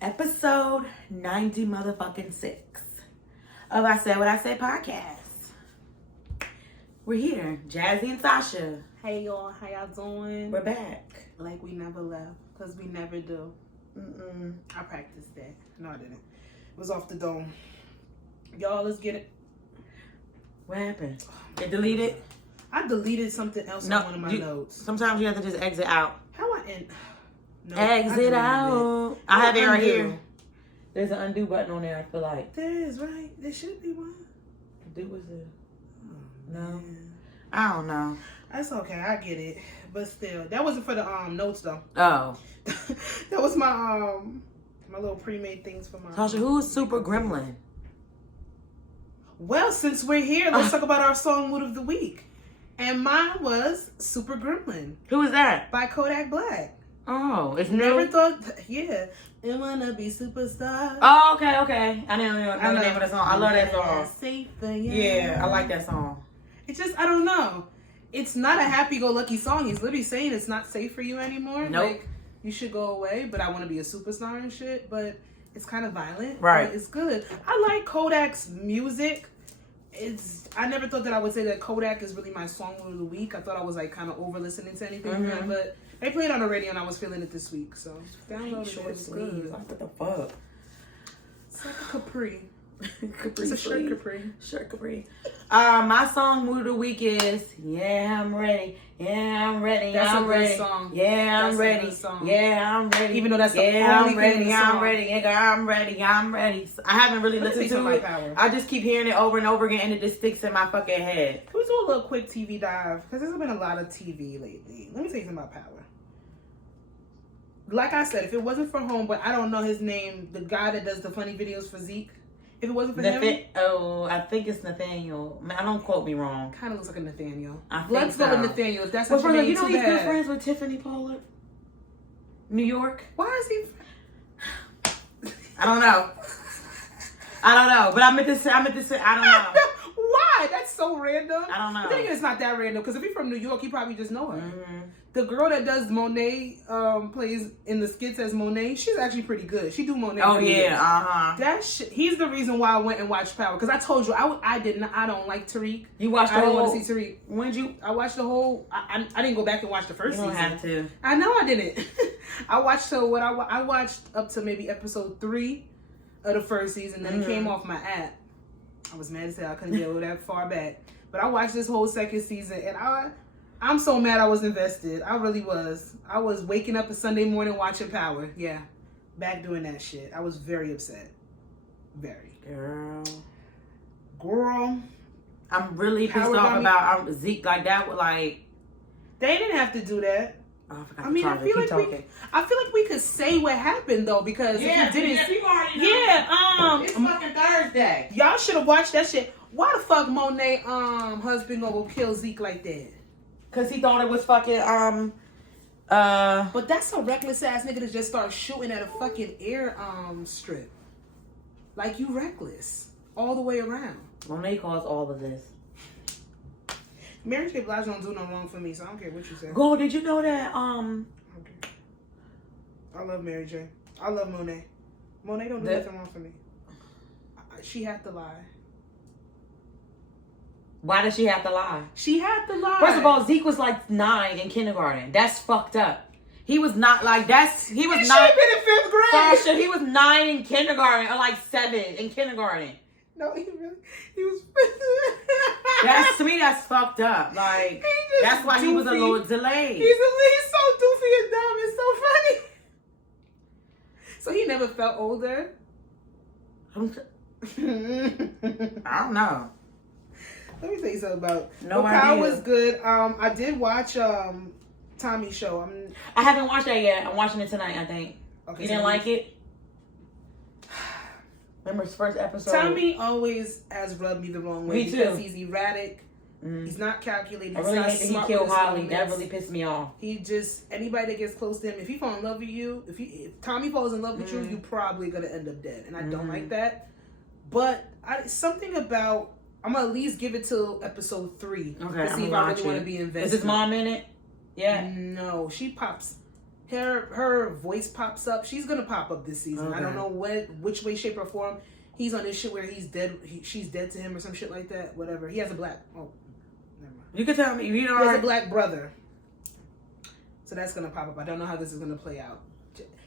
Episode 90 motherfucking 6 of I Said What I Said podcast. We're here, Jazzy and Sasha. Hey y'all, how y'all doing? We're back. Like we never left, because we never do. I practiced that. No, I didn't. It was off the dome. Y'all, let's get it. What happened? It deleted? I deleted something else on one of my notes. Sometimes you have to just exit out. How I end? No, Exit out. I have it right Undo. here. There's an undo button on there, I feel like. There is, right? There should be one. Undo was it? No. Man. I don't know. That's okay, I get it. But still, that wasn't for the notes though. Oh. That was my my little pre-made things for my Sasha, who is Super Gremlin? Well, since we're here, let's talk about our song mood of the week. And mine was Super Gremlin Who is that? by Kodak Black. Oh, it's new? Never thought, yeah. I wanna be superstar. Oh, okay. I didn't know the name of the song. I love that song. Safe for you. Yeah, I like that song. It's just, I don't know. It's not a happy-go-lucky song. He's literally saying it's not safe for you anymore. Nope. Like, you should go away, but I want to be a superstar and shit. But it's kind of violent. Right. But it's good. I like Kodak's music. I never thought that I would say that Kodak is really my song of the week. I thought I was like kind of over listening to anything from him, but they played on the radio and I was feeling it this week. So download it. It's good. What the fuck? It's like a capri. Capri It's a shirt sleeve. capri. Shirt capri. My song mood of the week is Yeah, I'm ready. Yeah, I'm ready. That's I'm a good ready. song. Yeah, I'm That's a ready. good song. Yeah, I'm ready. Even though that's the yeah, only I'm thing ready. in the I'm song. ready. Nigga, I'm ready. I'm ready. I haven't really Let me listened say to something it. about Power. I just keep hearing it over and over again, and it just sticks in my fucking head. Can we do a little quick TV dive? Because there's been a lot of TV lately. Let me tell you something about Power. Like I said, if it wasn't for Homeboy, I don't know his name, the guy that does the funny videos for Zeke. If it wasn't for him, I think it's Nathaniel. Man, don't quote me wrong. kind of looks like a Nathaniel. I think Let's go so. with Nathaniel. If that's But what brother, you you know too he's good bad. friends with Tiffany Pollard? New York? Why is he? I don't know. But I meant to say, I don't know. Why? That's so random. I don't know. I think it's not that random because if he's from New York, he probably just know her. Mm-hmm. The girl that does Monet, plays in the skits as Monet. She's actually pretty good. She do Monet. Oh pretty yeah, good. That shit. He's the reason why I went and watched Power because I told you I don't like Tariq. You watched the I didn't whole. want to see Tariq. When did you? I watched the whole. I didn't go back and watch the You first don't season. have to. I know I didn't. I watched I watched up to maybe episode 3 of the first season. Then it came off my app. I was mad as hell. I couldn't go that far back. But I watched this whole second season, and I'm so mad I was invested. I really was. I was waking up a Sunday morning watching Power. Yeah, back doing that shit. I was very upset. Very. Girl. I'm really pissed Power off got me- about Zeke like that. Like, They didn't have to do that. oh, I forgot I mean, I feel like we could say what happened though because if you didn't. people already know. Yeah, It's fucking Thursday. y'all should have watched that shit. Why the fuck Monet husband gonna go kill Zeke like that? Cause he thought it was fucking But that's a reckless ass nigga to just start shooting at a fucking air strip. Like you reckless all the way around. Monet caused all of this. Mary J. Blige don't do no wrong for me, so I don't care what you say. Go, did you know that Okay. I love Mary J. I love Monet. Monet don't do nothing wrong for me. She had to lie. why did she have to lie? She had to lie. First of all, Zeke was like 9 in kindergarten. That's fucked up. He was not like he was he should 9. have been in 5th grade. Sasha, he was 9 in kindergarten or like 7 in kindergarten. No, he was. To me, that's fucked up. Like, that's why he was a little delayed. He's so doofy and dumb. It's so funny. So he never felt older. I don't know. Let me tell you something about. No Power idea. was good. I did watch Tommy's show. I haven't watched that yet. I'm watching it tonight, I think. Okay, You didn't like it? Remember his first episode? Tommy always has rubbed me the wrong way. Me too. Because he's erratic. He's not calculated. I He's really not hate that he smart killed with his Holly. That moments. really pissed me off. He just, anybody that gets close to him, if he falls in love with you, if Tommy falls in love with you, you're probably going to end up dead. And I don't like that. But something about, I'm going to at least give it till episode 3. Okay, to see if I really want to be invested. Is his mom in it? Yeah. No, she pops her voice pops up. She's gonna pop up this season. Okay. I don't know which way, shape, or form. He's on this shit where he's dead. She's dead to him or some shit like that. Whatever. He has a black. Oh, never mind. You can tell me. You know, he has a black brother. So that's gonna pop up. I don't know how this is gonna play out.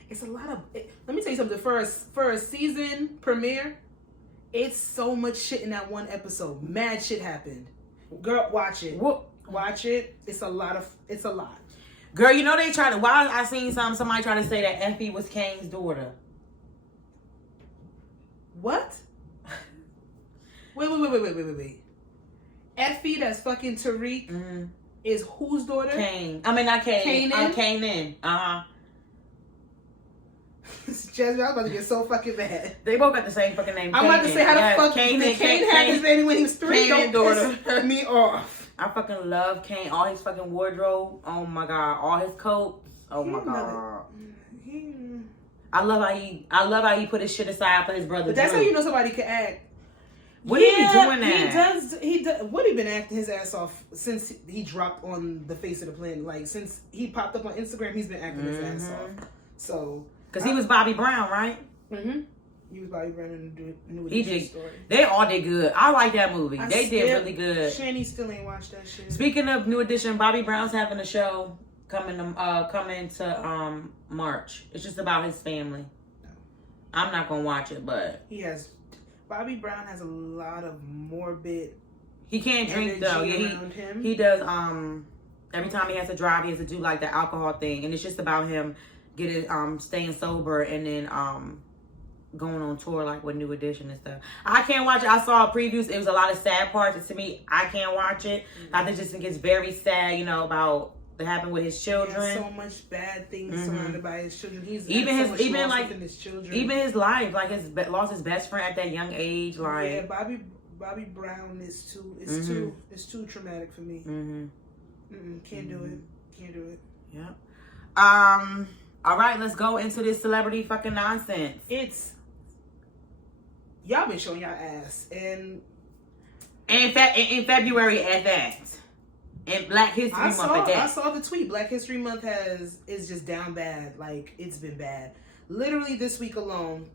It's a lot of. Let me tell you something. For a season premiere, it's so much shit in that one episode. Mad shit happened. Girl, watch it. Watch it. It's a lot. Girl, you know they tried to. Why I seen somebody try to say that Effie was Kane's daughter. What? Wait. Effie, that's fucking Tariq, is whose daughter? Kane. I mean, not Kane. Kanan? Kanan. Jasmine, I was about to get so fucking mad. They both got the same fucking name. I'm about to say, how the fuck did Kane have his name when he was 3? Kanan Don't daughter. piss me off. I fucking love Kane. All his fucking wardrobe. Oh my god. All his coats. Oh my god. I love how he put his shit aside for his brother. But that's how you know somebody can act. What are you doing that? He does. What he been acting his ass off since he dropped on the face of the planet. Like since he popped up on Instagram, he's been acting his ass off. So because he was Bobby Brown, right? He was Bobby Brown in the New He Edition did. story. They all did good. I like that movie. They did really good. Shani still ain't watched that shit. Speaking of New Edition, Bobby Brown's having a show coming to March. It's just about his family. No. I'm not gonna watch it, but Bobby Brown has a lot of morbid. He can't drink though. Yeah, him. he does. Every time he has to drive, he has to do like the alcohol thing, and it's just about him staying sober and then going on tour like with New Edition and stuff. I can't watch it. I saw previews. It was a lot of sad parts. And to me, I can't watch it. I think just it gets very sad. You know about what happened with his children. He has so much bad things surrounded by his children. He's even so his much even loss like within his children. Even his life, like lost his best friend at that young age. Like yeah, Bobby Brown is too traumatic for me. Can't do it. Yeah. All right, let's go into this celebrity fucking nonsense. Y'all been showing y'all ass and in February at that. And Black History Month at that. I saw the tweet. Black History Month is just down bad. Like it's been bad. Literally this week alone,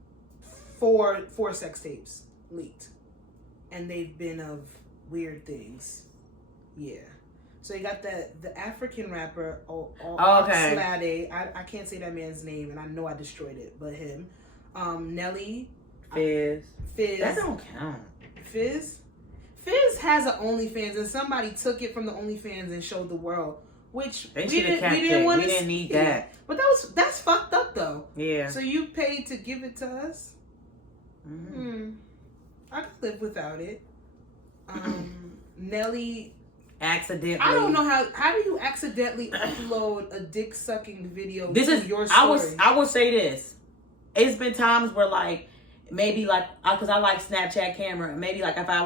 four sex tapes leaked, and they've been of weird things. Yeah. So you got the African rapper Oxlade. I can't say that man's name, and I know I destroyed it, but him. Nelly. Fizz. That don't count. Fizz has an OnlyFans, and somebody took it from the OnlyFans and showed the world, which we didn't want to. We didn't need that. But that's fucked up though. Yeah. So you paid to give it to us. I could live without it. Nelly. Accidentally. I don't know how do you accidentally upload a dick sucking video to your story? I will say this. It's been times where like maybe like because I like Snapchat camera. Maybe like if I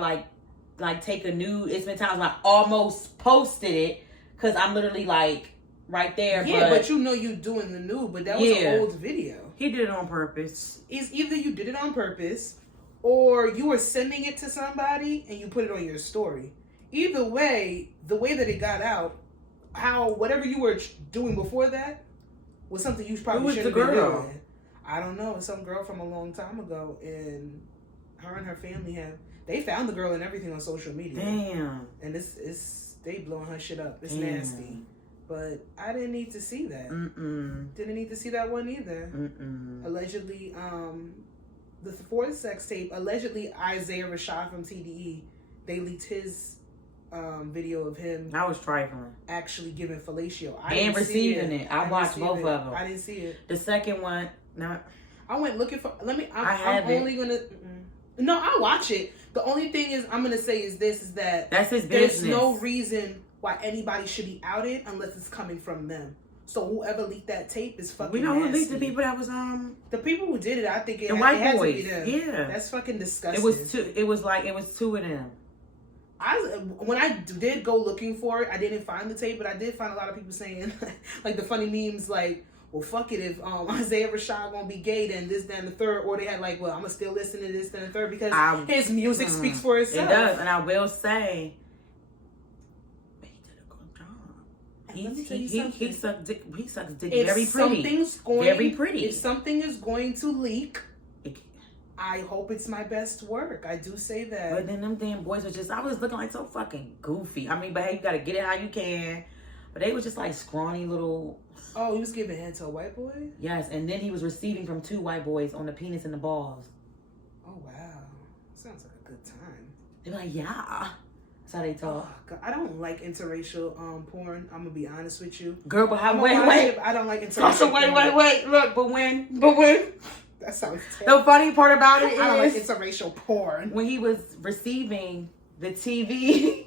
like take a nude, it's been times when I almost posted it because I'm literally like right there. Yeah, but you know you doing the nude, but that was an old video. He did it on purpose. It's either you did it on purpose or you were sending it to somebody and you put it on your story. Either way, the way that it got out, whatever you were doing before that was something you probably shouldn't have been doing. I don't know. Some girl from a long time ago, and her and her family they found the girl and everything on social media. Damn. And they blowing her shit up. It's nasty. But I didn't need to see that. Didn't need to see that one either. Allegedly, the fourth sex tape, allegedly Isaiah Rashad from TDE, they leaked his video of him. I was trifling. Actually giving fellatio. And receiving it. I watched both of them. I didn't see it. The second one, no. I went looking for. I'm only gonna. No, I watch it. The only thing I'm gonna say is that that's his There's business. no reason why anybody should be outed unless it's coming from them. So whoever leaked that tape is fucking. We know nasty. who leaked the people that was the people who did it. I think the white boys. To be them. Yeah, that's fucking disgusting. It was two. It was two of them. When I did go looking for it, I didn't find the tape, but I did find a lot of people saying like the funny memes like, well, fuck it, if Isaiah Rashad gonna be gay, then this, then the third, or they had like, well, I'm gonna still listen to this, then the third, because his music speaks for itself. It does, and I will say, he did a good job. He sucks dick. He sucks dick If very pretty. Very pretty. If something is going to leak, I hope it's my best work. I do say that. But then them damn boys were just, I was looking like so fucking goofy. I mean, but hey, you gotta get it how you can. But they were just like scrawny little. Oh, he was giving head to a white boy? Yes, and then he was receiving from 2 white boys on the penis and the balls. Oh, wow. Sounds like a good time. They were like, yeah. That's how they talk. Oh, God. I don't like interracial porn. I'm gonna be honest with you. Girl, but how, wait. I don't like interracial porn. Wait. Look, but when. That sounds terrible. The funny part about it is, I don't like interracial porn. When he was receiving the TV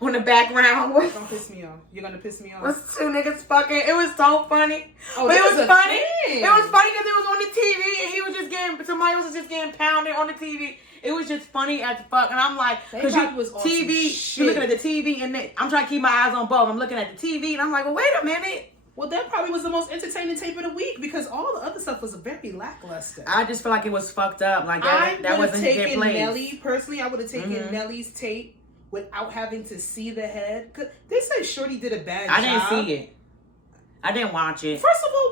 on the background was, don't piss me off. You're gonna piss me off. Was 2 niggas fucking. It was so funny. Oh, but it was funny. Thing. It was funny because it was on the TV and he was just getting, somebody else was just getting pounded on the TV. It was just funny as fuck. And I'm like, because TV, you're looking at the TV and I'm trying to keep my eyes on both. I'm looking at the TV and I'm like, well, wait a minute. Well, that probably was the most entertaining tape of the week because all the other stuff was very lackluster. I just feel like it was fucked up. Like that wasn't their place. Nelly, personally, I would have taken Nelly's tape without having to see the head. Cause they said Shorty did a bad job. I didn't see it. I didn't watch it. First of all,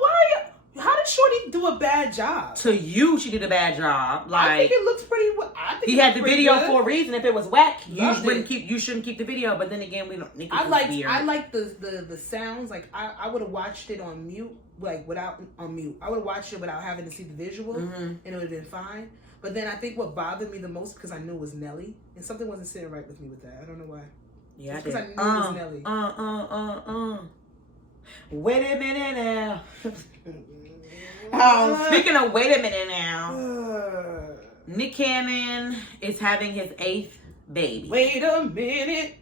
how did Shorty do a bad job? To you, she did a bad job. Like, I think it looks pretty. He had the video for a reason. If it was whack, you shouldn't keep the video. But then again, we don't. I like the sounds. Like I would have watched it on mute, like without on mute. I would have watched it without having to see the visual, and it would have been fine. But then I think what bothered me the most because I knew it was Nelly, and something wasn't sitting right with me with that. I don't know why. Yeah, because I knew it was Nelly. Wait a minute now. Speaking of wait a minute now, Nick Cannon is having his 8th baby. Wait a minute.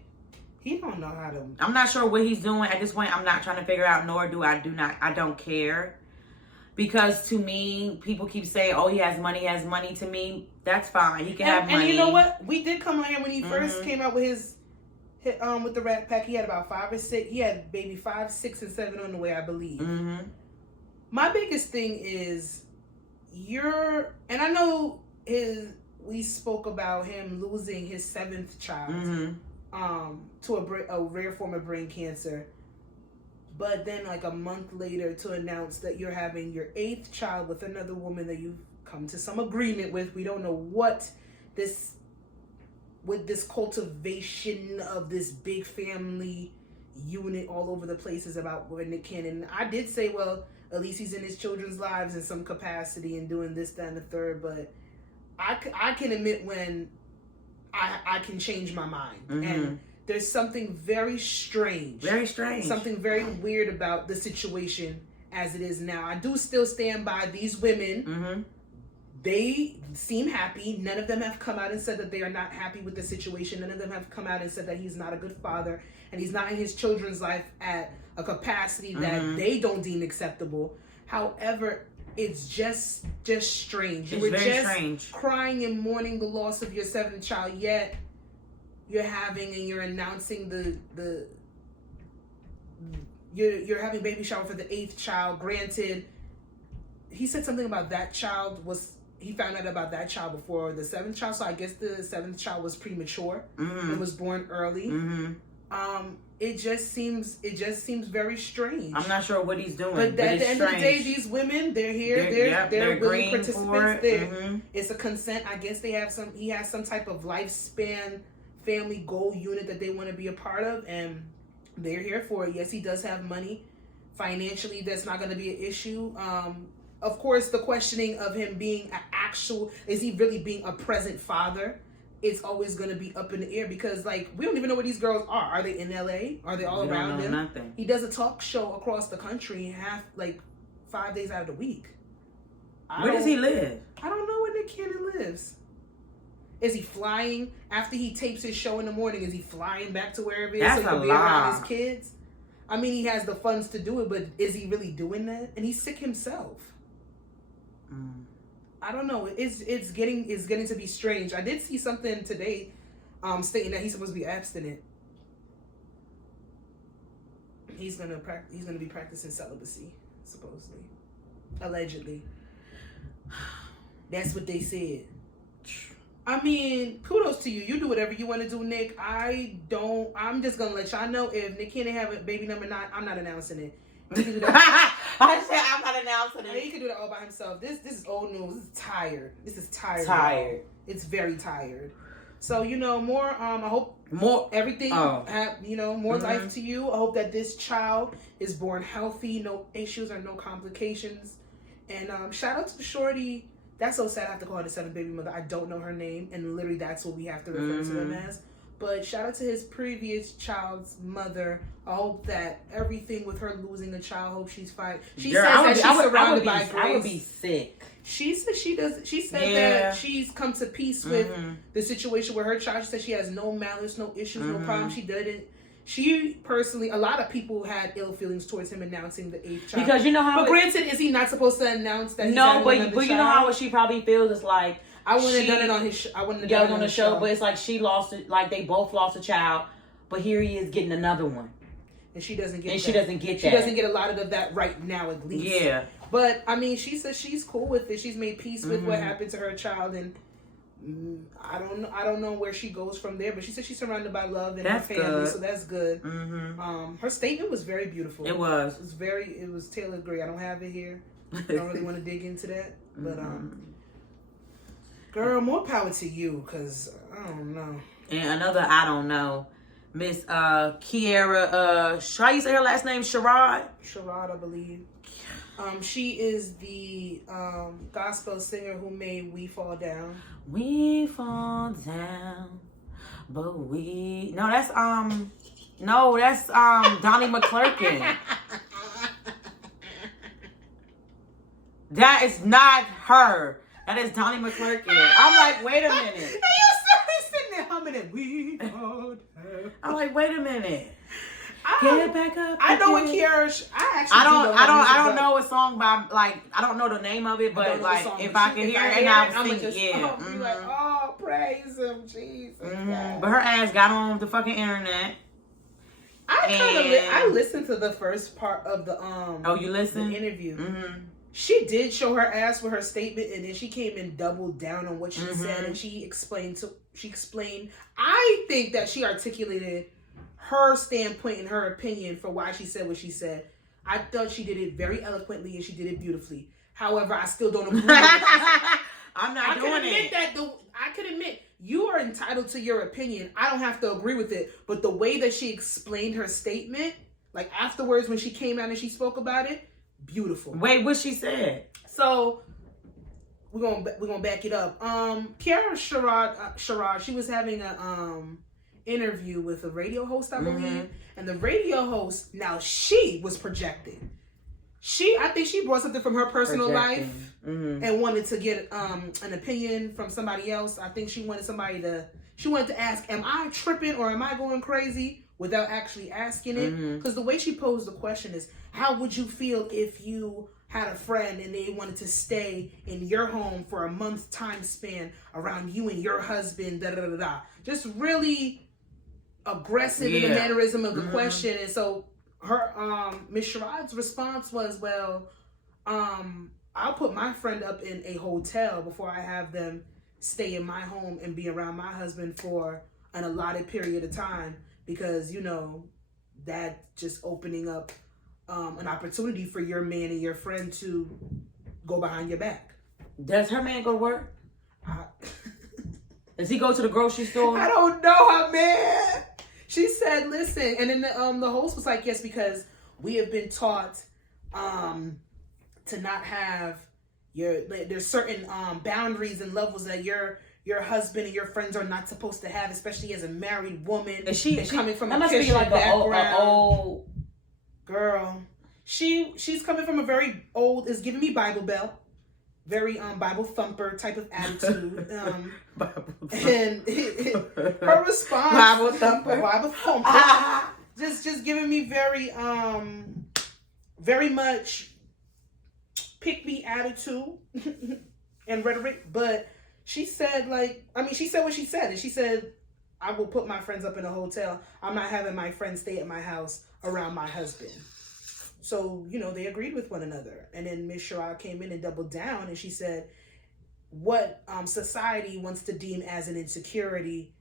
He don't know how to. I'm not sure what he's doing at this point. I'm not trying to figure out, nor I don't care. Because to me, people keep saying, oh, he has money. To me, that's fine. He can have money. And you know what? We did come on here when he first came out with his with the Rat Pack. He had about 5 or 6. He had baby 5, 6, and 7 on the way, I believe. My biggest thing is and I know we spoke about him losing his 7th child to a rare form of brain cancer. But then like a month later to announce that you're having your 8th child with another woman that you've come to some agreement with. We don't know what this cultivation of this big family unit all over the place is about with Nick Cannon. I did say, well, at least he's in his children's lives in some capacity and doing this, that, and the third. But I can admit when I can change my mind. And there's something very strange. Something very weird about the situation as it is now. I do still stand by these women. They seem happy. None of them have come out and said that they are not happy with the situation. None of them have come out and said that he's not a good father and he's not in his children's life at a capacity that they don't deem acceptable. However, it's just strange. You were just crying and mourning the loss of your 7th child, yet you're having and you're announcing you're having baby shower for the 8th child. Granted, he said something about that child he found out about that child before the 7th child, so I guess the 7th child was premature and was born early. It just seems very strange. I'm not sure what he's doing, but at the end of the day, these women, they're here. They're willing participants. It's a consent. I guess he has some type of lifespan family goal unit that they want to be a part of, and they're here for it. Yes, he does have money. Financially, that's not going to be an issue. Of course, the questioning of him being is he really being a present father? It's always going to be up in the air because, like, we don't even know where these girls are. Are they in LA? Are they all around him? Nothing. He does a talk show across the country 5 days out of the week. Where does he live? I don't know where Nick Cannon lives. Is he flying after he tapes his show in the morning? Is he flying back to wherever it is so he can be around his kids? I mean, he has the funds to do it, but is he really doing that? And he's sick himself. I don't know. It's getting to be strange. I did see something today, stating that he's supposed to be abstinent. He's gonna be practicing celibacy, supposedly, allegedly. That's what they said. I mean, kudos to you. You do whatever you want to do, Nick. I'm just gonna let y'all know if Nick Cannon have a baby number 9, I'm not announcing it. He can do that. I said I'm not announcing it. He can do that all by himself. This is old news. This is tired. This is tired. Tired. It's very tired. So more. I hope more everything have more life to you. I hope that this child is born healthy, no issues or no complications. And shout out to Shorty. That's so sad I have to call her the 7th baby mother. I don't know her name, and literally that's what we have to refer to him as. But shout out to his previous child's mother. I hope that everything with her losing a child, I hope she's fine. She says that she's surrounded by grace. I would be sick. She said She said that she's come to peace with the situation with her child. She said she has no malice, no issues, no problem. She didn't. She personally, a lot of people had ill feelings towards him announcing the 8th child. Because you know how. But granted, is he not supposed to announce that? No, but you know how she probably feels. It's like I wouldn't have done it on his. I wouldn't have done it on the show. But it's like she lost it. Like they both lost a child, but here he is getting another one, and she doesn't get. She doesn't get that. She doesn't get a lot of that right now, at least. Yeah. But I mean, she says she's cool with it. She's made peace with what happened to her child, and I don't know where she goes from there. But she said she's surrounded by love and her family, so that's good. Her statement was very beautiful. It was. It was Taylor Gray. I don't have it here. I don't really want to dig into that, but girl, more power to you, because I don't know. And another I don't know, Miss Kiara. How you say her last name? Sherrod, I believe. She is the gospel singer who made "We Fall Down." We fall down, but we that's Donnie McClurkin. That is not her. That is Donnie McClurkin. I'm like, wait a minute. And you sitting there humming it. We fall down. I'm like, wait a minute. Get back up. I know what Kiara. I don't know a song by I don't know the name of it, but like if I can hear it, and I would sing, yeah. Be like, oh, praise him, Jesus. But her ass got on the fucking internet. I listened to the first part of the Oh, you listened? The interview. She did show her ass with her statement, and then she came and doubled down on what she said, and she explained. I think that she articulated her standpoint and her opinion for why she said what she said. I thought she did it very eloquently and she did it beautifully. However, I still don't agree with it. I'm not doing it. I can admit you are entitled to your opinion. I don't have to agree with it. But the way that she explained her statement, like afterwards when she came out and she spoke about it, beautiful. Wait, what she said? So we're gonna back it up. Kiara Sherrod, she was having a interview with a radio host, I believe, and the radio host, now she was projecting. I think she brought something from her personal life and wanted to get an opinion from somebody else. I think she wanted to ask, am I tripping or am I going crazy, without actually asking it? Because the way she posed the question is, how would you feel if you had a friend and they wanted to stay in your home for a month's time span around you and your husband, just really aggressive in the mannerism of the question. And so her Miss Sherrod's response was, well, I'll put my friend up in a hotel before I have them stay in my home and be around my husband for an allotted period of time, because that just opening up an opportunity for your man and your friend to go behind your back. Does her man go to work? Does he go to the grocery store? I don't know her man. She said, listen, and then the host was like, yes, because we have been taught to not have there's certain boundaries and levels that your husband and your friends are not supposed to have, especially as a married woman. And she coming from a Christian background. An old girl. She's coming from a very old, is giving me Bible Belt. Very Bible thumper type of attitude. And her response, Bible thumper, just giving me very much pick me attitude and rhetoric. But she said she said what she said, and she said, I will put my friends up in a hotel. I'm not having my friends stay at my house around my husband. So, they agreed with one another. And then Miss Sherrod came in and doubled down, and she said, what society wants to deem as an insecurity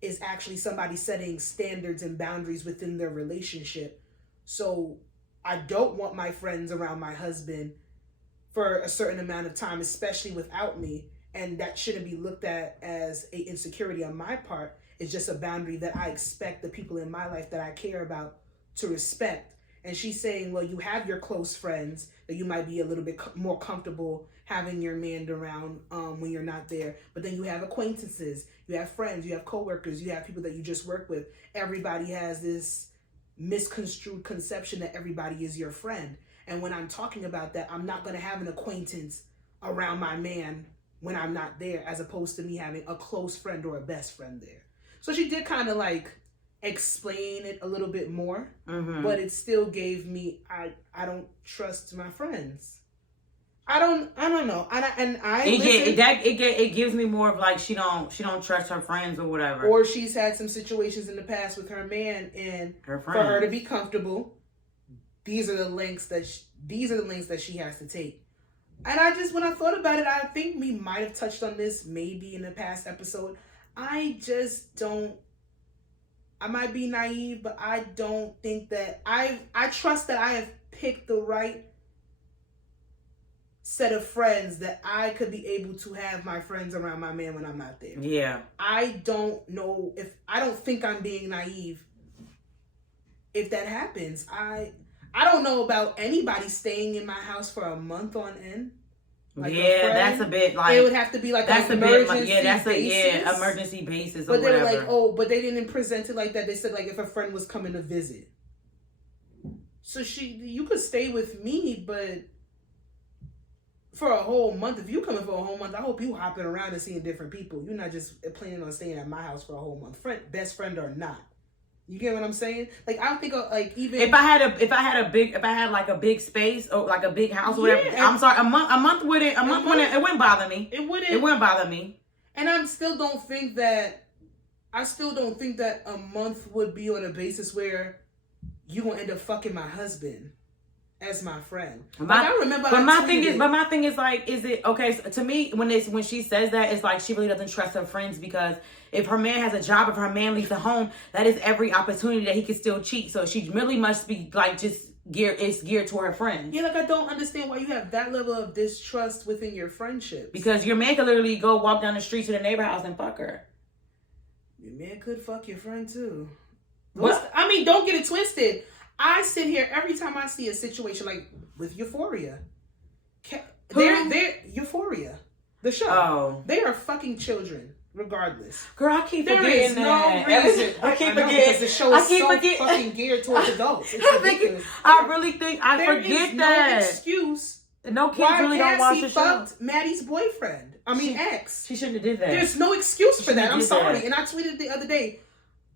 is actually somebody setting standards and boundaries within their relationship. So I don't want my friends around my husband for a certain amount of time, especially without me. And that shouldn't be looked at as a insecurity on my part. It's just a boundary that I expect the people in my life that I care about to respect. And she's saying, well, you have your close friends that you might be a little bit more comfortable having your man around when you're not there. But then you have acquaintances, you have friends, you have coworkers, you have people that you just work with. Everybody has this misconstrued conception that everybody is your friend. And when I'm talking about that, I'm not going to have an acquaintance around my man when I'm not there, as opposed to me having a close friend or a best friend there. So she did kind of like explain it a little bit more, but it still gave me, I don't trust my friends. I don't know. It gives me more of like she don't trust her friends or whatever. Or she's had some situations in the past with her man, and for her to be comfortable, these are the lengths that she has to take. And when I thought about it, I think we might have touched on this maybe in the past episode. I might be naive, but I don't think that I trust that I have picked the right set of friends that I could be able to have my friends around my man when I'm not there. Yeah. I don't think I'm being naive if that happens. I don't know about anybody staying in my house for a month on end. Like that's a bit like, it would have to be like that's an emergency basis. Emergency basis. But or they were whatever. like, but they didn't present it like that. They said like if a friend was coming to visit. So you could stay with me, but for a whole month, if you coming for a whole month, I hope you hopping around and seeing different people. You're not just planning on staying at my house for a whole month, best friend or not. You get what I'm saying? Like I don't think like even if I had like a big space or like a big house or whatever. I'm sorry, a month wouldn't bother me. It wouldn't bother me. And I still don't think that a month would be on a basis where you gonna end up fucking my husband as my friend. I remember. But my thing is like, is it okay? So to me, when she says that, it's like she really doesn't trust her friends, because if her man has a job, if her man leaves the home, that is every opportunity that he can still cheat. So she really must be like just geared toward her friends. Yeah, like I don't understand why you have that level of distrust within your friendships. Because your man could literally go walk down the street to the neighbor house and fuck her. Your man could fuck your friend too. Don't get it twisted. I sit here every time I see a situation like with Euphoria. They're Euphoria, the show. Oh. They are fucking children, regardless. Girl, I keep forgetting that. No reason. I keep forgetting. The show is so fucking geared towards adults. It's ridiculous. I really think there forget that. No excuse. No kids really don't watch the show. Fucked Maddie's boyfriend. Ex. She shouldn't have did that. There's no excuse for that. I'm sorry. And I tweeted the other day,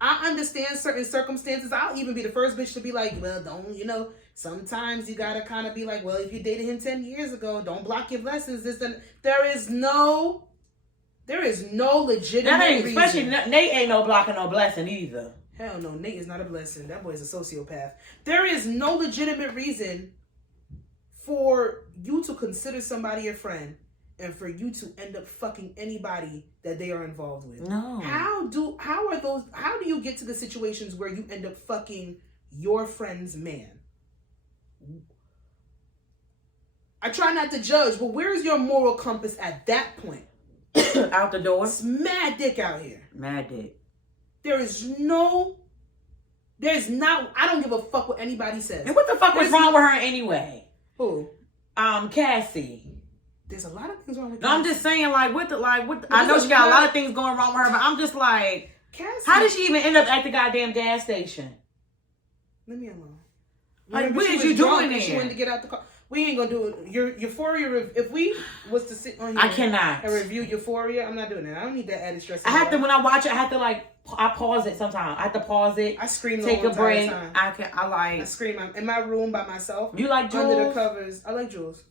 I understand certain circumstances. I'll even be the first bitch to be like, well, don't, sometimes you gotta kind of be like, well, if you dated him 10 years ago, don't block your blessings. There is no legitimate reason. Especially Nate ain't no blocking no blessing either. Hell no, Nate is not a blessing. That boy is a sociopath. There is no legitimate reason for you to consider somebody a friend and for you to end up fucking anybody that they are involved with. No. How do you get to the situations where you end up fucking your friend's man? I try not to judge, but where's your moral compass at that point? Out the door. It's mad dick out here. Mad dick. There's not, I don't give a fuck what anybody says. And what the fuck was wrong with her anyway? Who? Cassie. There's a lot of things wrong with Cassie. No, I'm just saying, I know she got a lot of things going wrong with her, but I'm just like, Cassie, how did she even end up at the goddamn gas station? Leave me alone. Like, what did you doing there? She wanted to get out the car. We ain't gonna do it. Euphoria. If we was to sit on here, I cannot and review Euphoria. I'm not doing that. I don't need that added stress. I have to when I watch it. I have to I pause it sometimes. I have to pause it. I scream. Take a break. Time. I scream. I'm in my room by myself. You like Jules? Under the covers. I like Jules.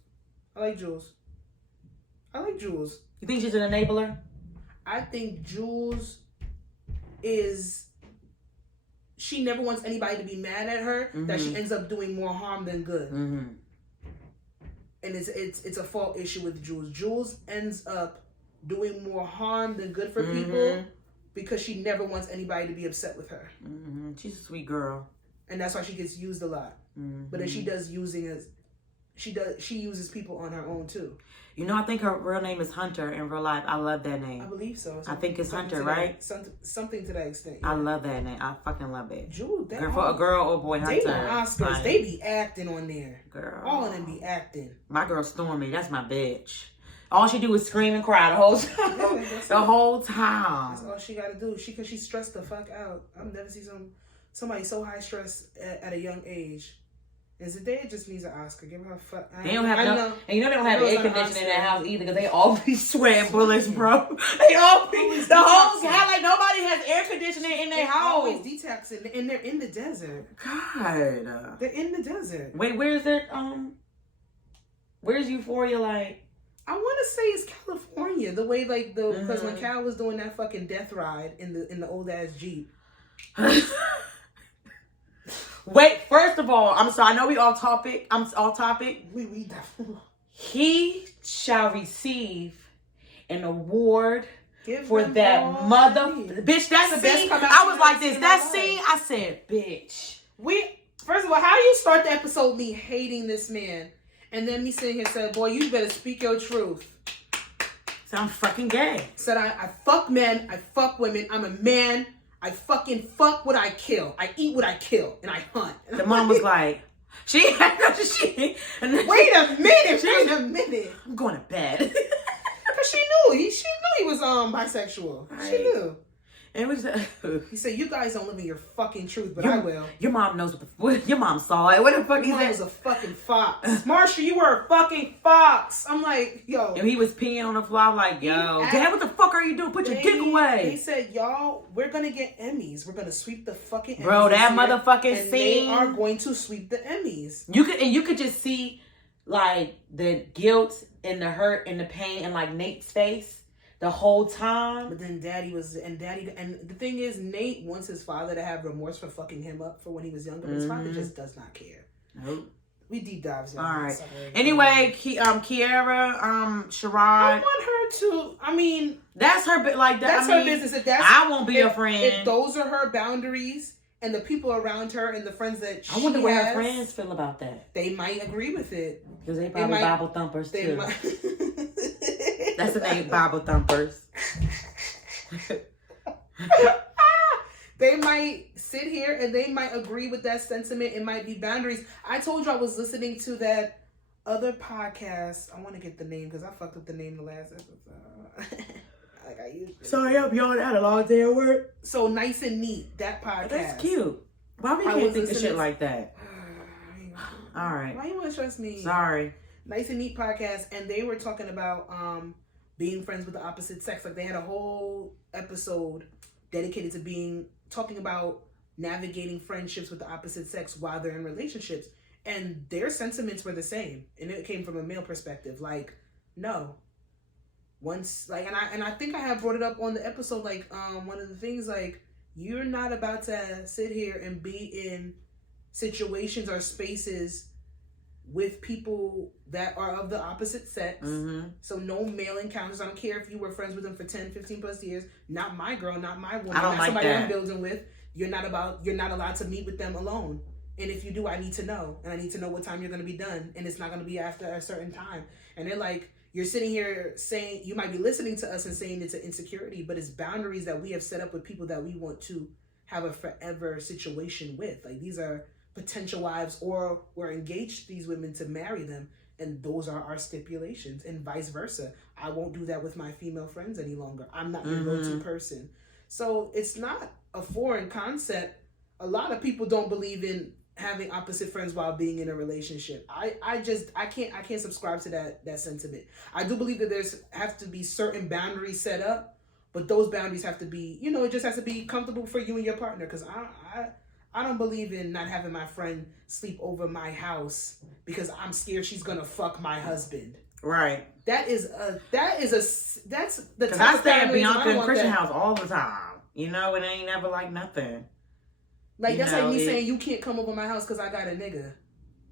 You think she's an enabler? I think Jules is. She never wants anybody to be mad at her. Mm-hmm. That she ends up doing more harm than good. Mm-hmm. and it's a fault issue with Jules. Jules ends up doing more harm than good for people because she never wants anybody to be upset with her. She's a sweet girl, and that's why she gets used a lot. But then she uses people on her own too. You know, I think her real name is Hunter in real life. I love that name. I believe so. I think it's Hunter, right? Something to that extent. Yeah. I love that name. I fucking love it. Jules, for a girl or boy, Hunter. They Oscars. Like, they be acting on there. Girl. All of them be acting. My girl Stormy, that's my bitch. All she do is scream and cry the whole time. Yeah, the whole time. That's all she got to do. Cause she's stressed the fuck out. I've never seen somebody so high stress at a young age. And Zendaya just needs an Oscar. Give her a fuck. They don't have and you know they don't have air conditioning in that house either because they always sweating bullets, bro. They always the whole time like nobody has air conditioning in their house. Always detoxing, and they're in the desert. God, they're in the desert. Wait, where's it? Where's Euphoria? Like, I want to say it's California. The way like because when Cal was doing that fucking death ride in the old ass Jeep. Wait, first of all, I'm sorry. I know we off topic. I'm off topic. We definitely. He shall receive an award for that mother bitch. That's the best. I was like this. That scene. I said, bitch. First of all, how do you start the episode me hating this man, and then me sitting here saying, "Boy, you better speak your truth." So I'm fucking gay. Said I fuck men. I fuck women. I'm a man. I fucking fuck what I kill. I eat what I kill, and I hunt. And the mom was like, wait a minute. I'm going to bed. Cause she knew he was bisexual. Right. She knew. And it was he said, "You guys don't live in your fucking truth, but I will." Your mom knows what your mom saw it. What the fuck? Your mom was a fucking fox. Marsha, you were a fucking fox. I'm like, yo. And he was peeing on the floor. I'm like, yo, Dad, what the fuck are you doing? Put your dick away. They said, y'all, we're gonna get Emmys. We're gonna sweep the fucking Emmys. Bro, that motherfucking scene. They are going to sweep the Emmys. You could just see like the guilt and the hurt and the pain in like Nate's face. The whole time. But then and the thing is, Nate wants his father to have remorse for fucking him up for when he was younger. But his father just does not care. Nope. We deep dives. All right. Anyway, Kiara, Sherrod. I want her to, that's her, like, that's her business. I won't be a friend. If those are her boundaries and the people around her and the friends that she has. I wonder what her friends feel about that. They might agree with it. Because they probably Bible thumpers too. That's the name, Bible thumpers. They might sit here and they might agree with that sentiment. It might be boundaries. I told you I was listening to that other podcast. I want to get the name because I fucked up the name the last episode. Like I usually. Sorry, I'm y'all had a long day at work. So Nice and Neat, that podcast. That's cute. Why we can't think of shit like that? All right. Why you want to stress me? Sorry. Nice and Neat podcast, and they were talking about being friends with the opposite sex. Like they had a whole episode dedicated to talking about navigating friendships with the opposite sex while they're in relationships, and their sentiments were the same, and it came from a male perspective. Like, no. Once, like, and I think I have brought it up on the episode. Like, one of the things, like, you're not about to sit here and be in situations or spaces with people that are of the opposite sex. Mm-hmm. So no male encounters. I don't care if you were friends with them for 10, 15 plus years. Not my girl, not my woman. I don't not like somebody that. I'm building with. You're not allowed to meet with them alone. And if you do, I need to know. And I need to know what time you're going to be done. And it's not going to be after a certain time. And they're like, you're sitting here saying, you might be listening to us and saying it's an insecurity, but it's boundaries that we have set up with people that we want to have a forever situation with. Like, these are potential wives, or we're engaged to these women to marry them, and those are our stipulations, and vice versa. I won't do that with my female friends any longer. I'm not your go-to person. So it's not a foreign concept. A lot of people don't believe in having opposite friends while being in a relationship. I can't subscribe to that sentiment. I do believe that there's have to be certain boundaries set up, but those boundaries have to be, it just has to be comfortable for you and your partner. Because I don't believe in not having my friend sleep over my house because I'm scared she's gonna fuck my husband. Right. That's the type Because I stay at Bianca and Christian house all the time. It ain't never like nothing. Like, that's like me saying you can't come over my house because I got a nigga.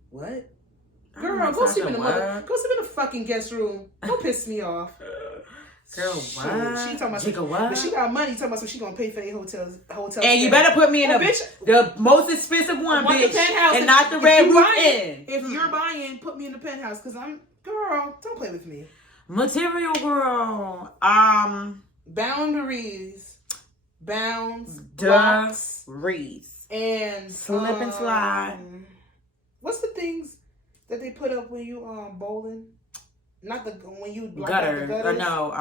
What? Girl, go sleep in the fucking guest room. Don't piss me off. Girl, what? She talking about some, what? but she got money. Talking about so she gonna pay for a hotel. And you better put me in the most expensive one, bitch, the penthouse and not the red roof inn. If you're buying, put me in the penthouse, cause girl. Don't play with me. Material girl. Boundaries, bounds, blocks, reeds, and slip and slide. What's the things that they put up when you bowling? Not when you gutter. No,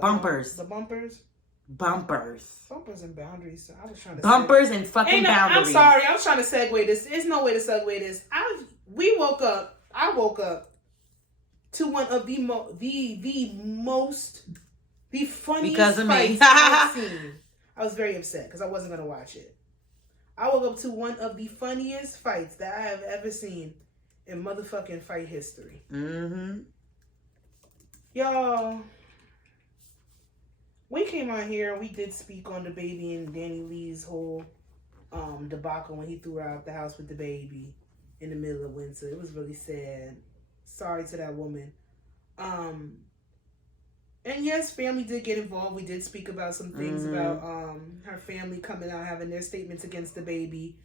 bumpers. The bumpers. Bumpers and boundaries. So I was trying to bumpers and fucking boundaries. I'm sorry. I was trying to segue this. There's no way to segue this. I woke up to one of the funniest because of fights me. I've seen. I was very upset because I wasn't gonna watch it. I woke up to one of the funniest fights that I have ever seen in motherfucking fight history. Mm-hmm. Y'all, we came on here and we did speak on the baby and Danny Lee's whole debacle when he threw her out the house with the baby in the middle of winter. It was really sad. Sorry to that woman. And yes, family did get involved. We did speak about some things about her family coming out, having their statements against the baby.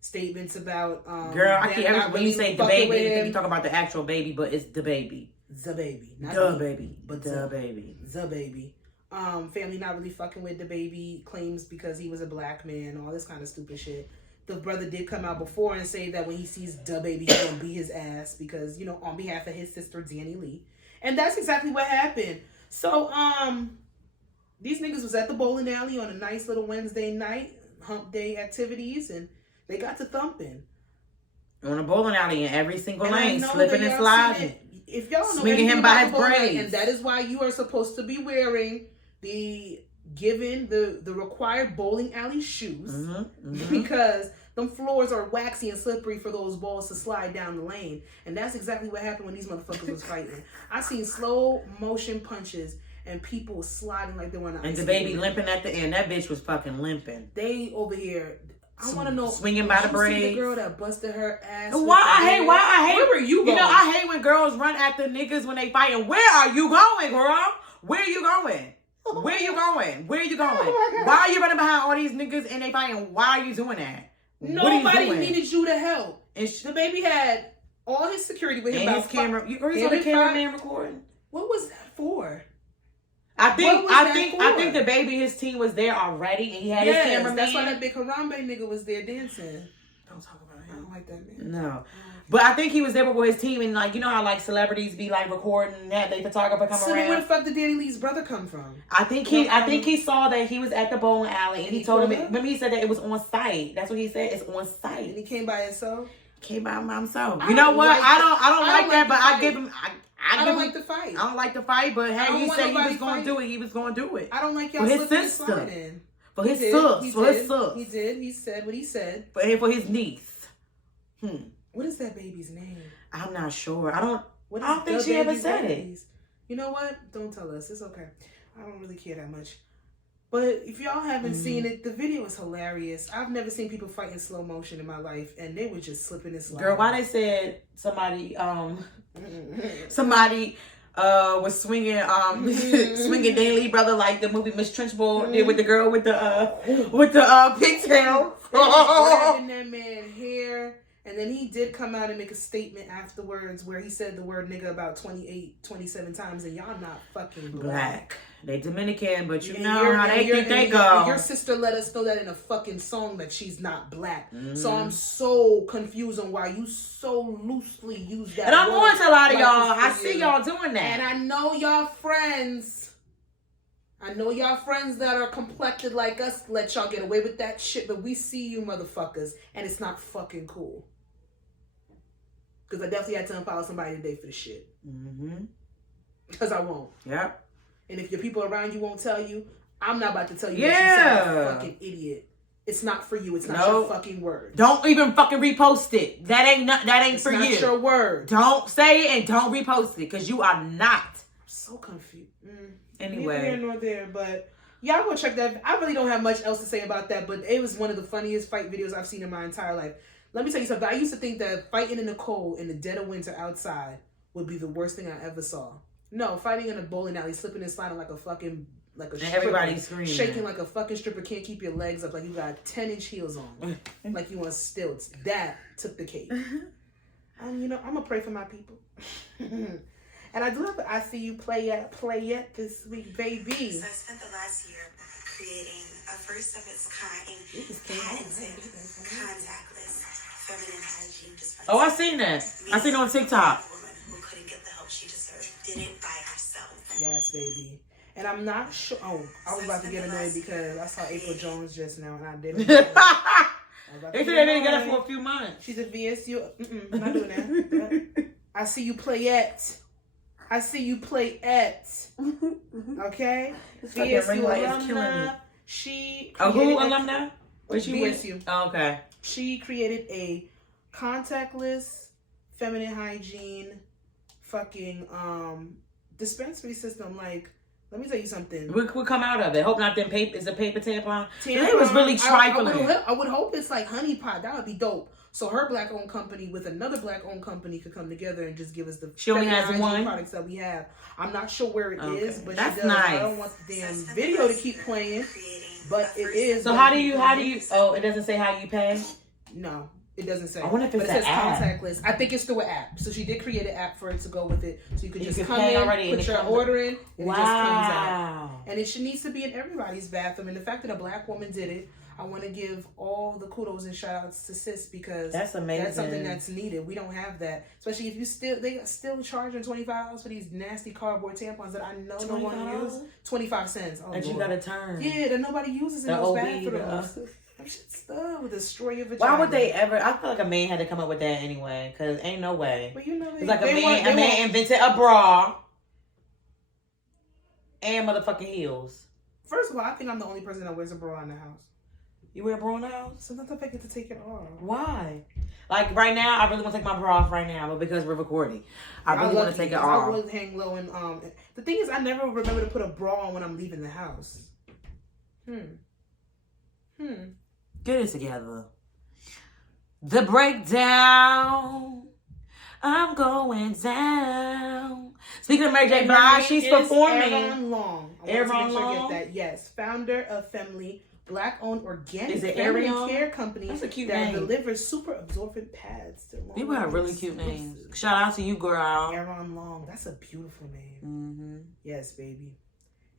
Statements about girl, I can't when you say the baby, you think you talk about the actual baby, but it's the baby. The baby. Not the me, baby. But the baby. The baby. Family not really fucking with the baby, claims because he was a black man, all this kind of stupid shit. The brother did come out before and say that when he sees the baby, he's gonna beat his ass because, on behalf of his sister, Danny Lee. And that's exactly what happened. So, these niggas was at the bowling alley on a nice little Wednesday night, hump day activities, and they got to thumping. On a bowling alley in every single lane, slipping and sliding. If y'all know swinging him by his braids. And that is why you are supposed to be wearing the required bowling alley shoes. Because them floors are waxy and slippery for those balls to slide down the lane. And that's exactly what happened when these motherfuckers was fighting. I seen slow motion punches and people sliding like they were on an ice and the baby limping at the end. That bitch was fucking limping. They over here. I want to know. Swinging by the braids. The girl that busted her ass. Why I hate. Where were you going? I hate when girls run at the niggas when they fighting. Where are you going, girl? Where are you going? Where are you going? Where are you going? Oh why are you running behind all these niggas and they fighting? Why are you doing that? Nobody needed you to help. The baby had all his security with him. And his camera. You saw the cameraman recording? What was that for? I think the baby, his team was there already, and he had his cameraman. That's why that big Harambe nigga was there dancing. Don't talk about him. I don't like that man. No, but I think he was there before his team, and you know how celebrities be recording and have their photographer come around. So where the fuck did Danny Lee's brother come from? I think he saw that he was at the bowling alley, and he told him. Remember, he said that it was on site. That's what he said. It's on site. And he came by himself. Came by himself. You know what? I don't like that, but I give him. I don't like the fight. I don't like the fight, but hey, he said he was going to do it. He was going to do it. I don't like y'all slipping and sliding. For his sus. He did. He said what he said. For his niece. What is that baby's name? I'm not sure. I don't think she ever said it. You know what? Don't tell us. It's okay. I don't really care that much. But if y'all haven't seen it, the video is hilarious. I've never seen people fight in slow motion in my life, and they were just slipping and sliding. Girl, why they said somebody was swinging swinging Danny Lee brother like the movie Miss Trenchbull did with the girl with the pigtail. Grabbing that man hair. And then he did come out and make a statement afterwards where he said the word nigga about 27 times, and y'all not fucking black. They Dominican, but you know how they think they go. Your sister let us know that in a fucking song that she's not black. So I'm so confused on why you so loosely use that. And I'm going to a lot of y'all. I see y'all doing that. And I know y'all friends. That are complected like us let y'all get away with that shit, but we see you motherfuckers, and it's not fucking cool. Because I definitely had to unfollow somebody today for the shit. Because I won't. Yep. And if your people around you won't tell you, I'm not about to tell you that you sound like a fucking idiot. It's not for you. It's not your fucking word. Don't even fucking repost it. That ain't for you. It's not your word. Don't say it and don't repost it because you are not. I'm so confused. Anyway. Neither here nor there, but y'all go check that. I really don't have much else to say about that, but it was one of the funniest fight videos I've seen in my entire life. Let me tell you something. I used to think that fighting in the cold in the dead of winter outside would be the worst thing I ever saw. No, fighting in a bowling alley, slipping and sliding like a fucking, like a stripper. Everybody's screaming. Shaking like a fucking stripper, can't keep your legs up like you got 10-inch heels on. Like you on stilts. That took the cake. You know, I'm going to pray for my people. And I do have I see you play it this week, baby. So I spent the last year creating a first of its kind, patented, contactless, feminine hygiene dispensary. Oh, I seen that. I seen it on TikTok. A woman who couldn't get the help she deserved did it by herself. Yes, baby. And I'm not sure. Oh, I was about to get annoyed because I saw April Jones just now and I didn't. They said they didn't get it for a few months. She's a VSU. I'm not doing that. I see you play it. I see you play it. Okay? VSU alumna. She who alumna? Where's she VSU. Oh, okay. She created a contactless feminine hygiene fucking dispensary system. Like, let me tell you something. We'll come out of it. Hope not them paper. Is a paper tampon? It was really trifling. I would hope it's like honey pot. That would be dope. So her black-owned company with another black-owned company could come together and just give us the she only has one products that we have. I'm not sure where it is, but that's she does. Nice. I don't want the damn video to keep playing, but it is. So how do you? Oh, it doesn't say how you pay. No, it doesn't say. I wonder if it's but it says app. contactless. I think it's through an app. So she did create an app for it to go with it, so you could just come pay in, already put your order in, and it just comes out. And it needs to be in everybody's bathroom. And the fact that a black woman did it, I want to give all the kudos and shout outs to sis because that's amazing. That's something that's needed. We don't have that, especially if they still charging $25 for these nasty cardboard tampons that I know no one uses. 25 cents. Oh, that Lord. You gotta turn. Yeah, that nobody uses in those bathrooms. That shit stuff would destroy your vagina. Why would they ever? I feel like a man had to come up with that anyway, because ain't no way. But you know, it's like a man invented a bra and motherfucking heels. First of all, I think I'm the only person that wears a bra in the house. You wear a bra in the house? Sometimes I get to take it off. Why? Like right now, I really want to take my bra off right now, but because we're recording, I really want to take it off. I would hang low and the thing is, I never remember to put a bra on when I'm leaving the house. Get it together. The breakdown. I'm going down. Speaking of Mary J. Blige, she's performing. Aaron Long. I want to make sure I get that. Yes, founder of Femly, black-owned organic family care company that delivers super absorbent pads to long. People have really cute names. Shout out to you, girl. Aaron Long. That's a beautiful name. Mm-hmm. Yes, baby.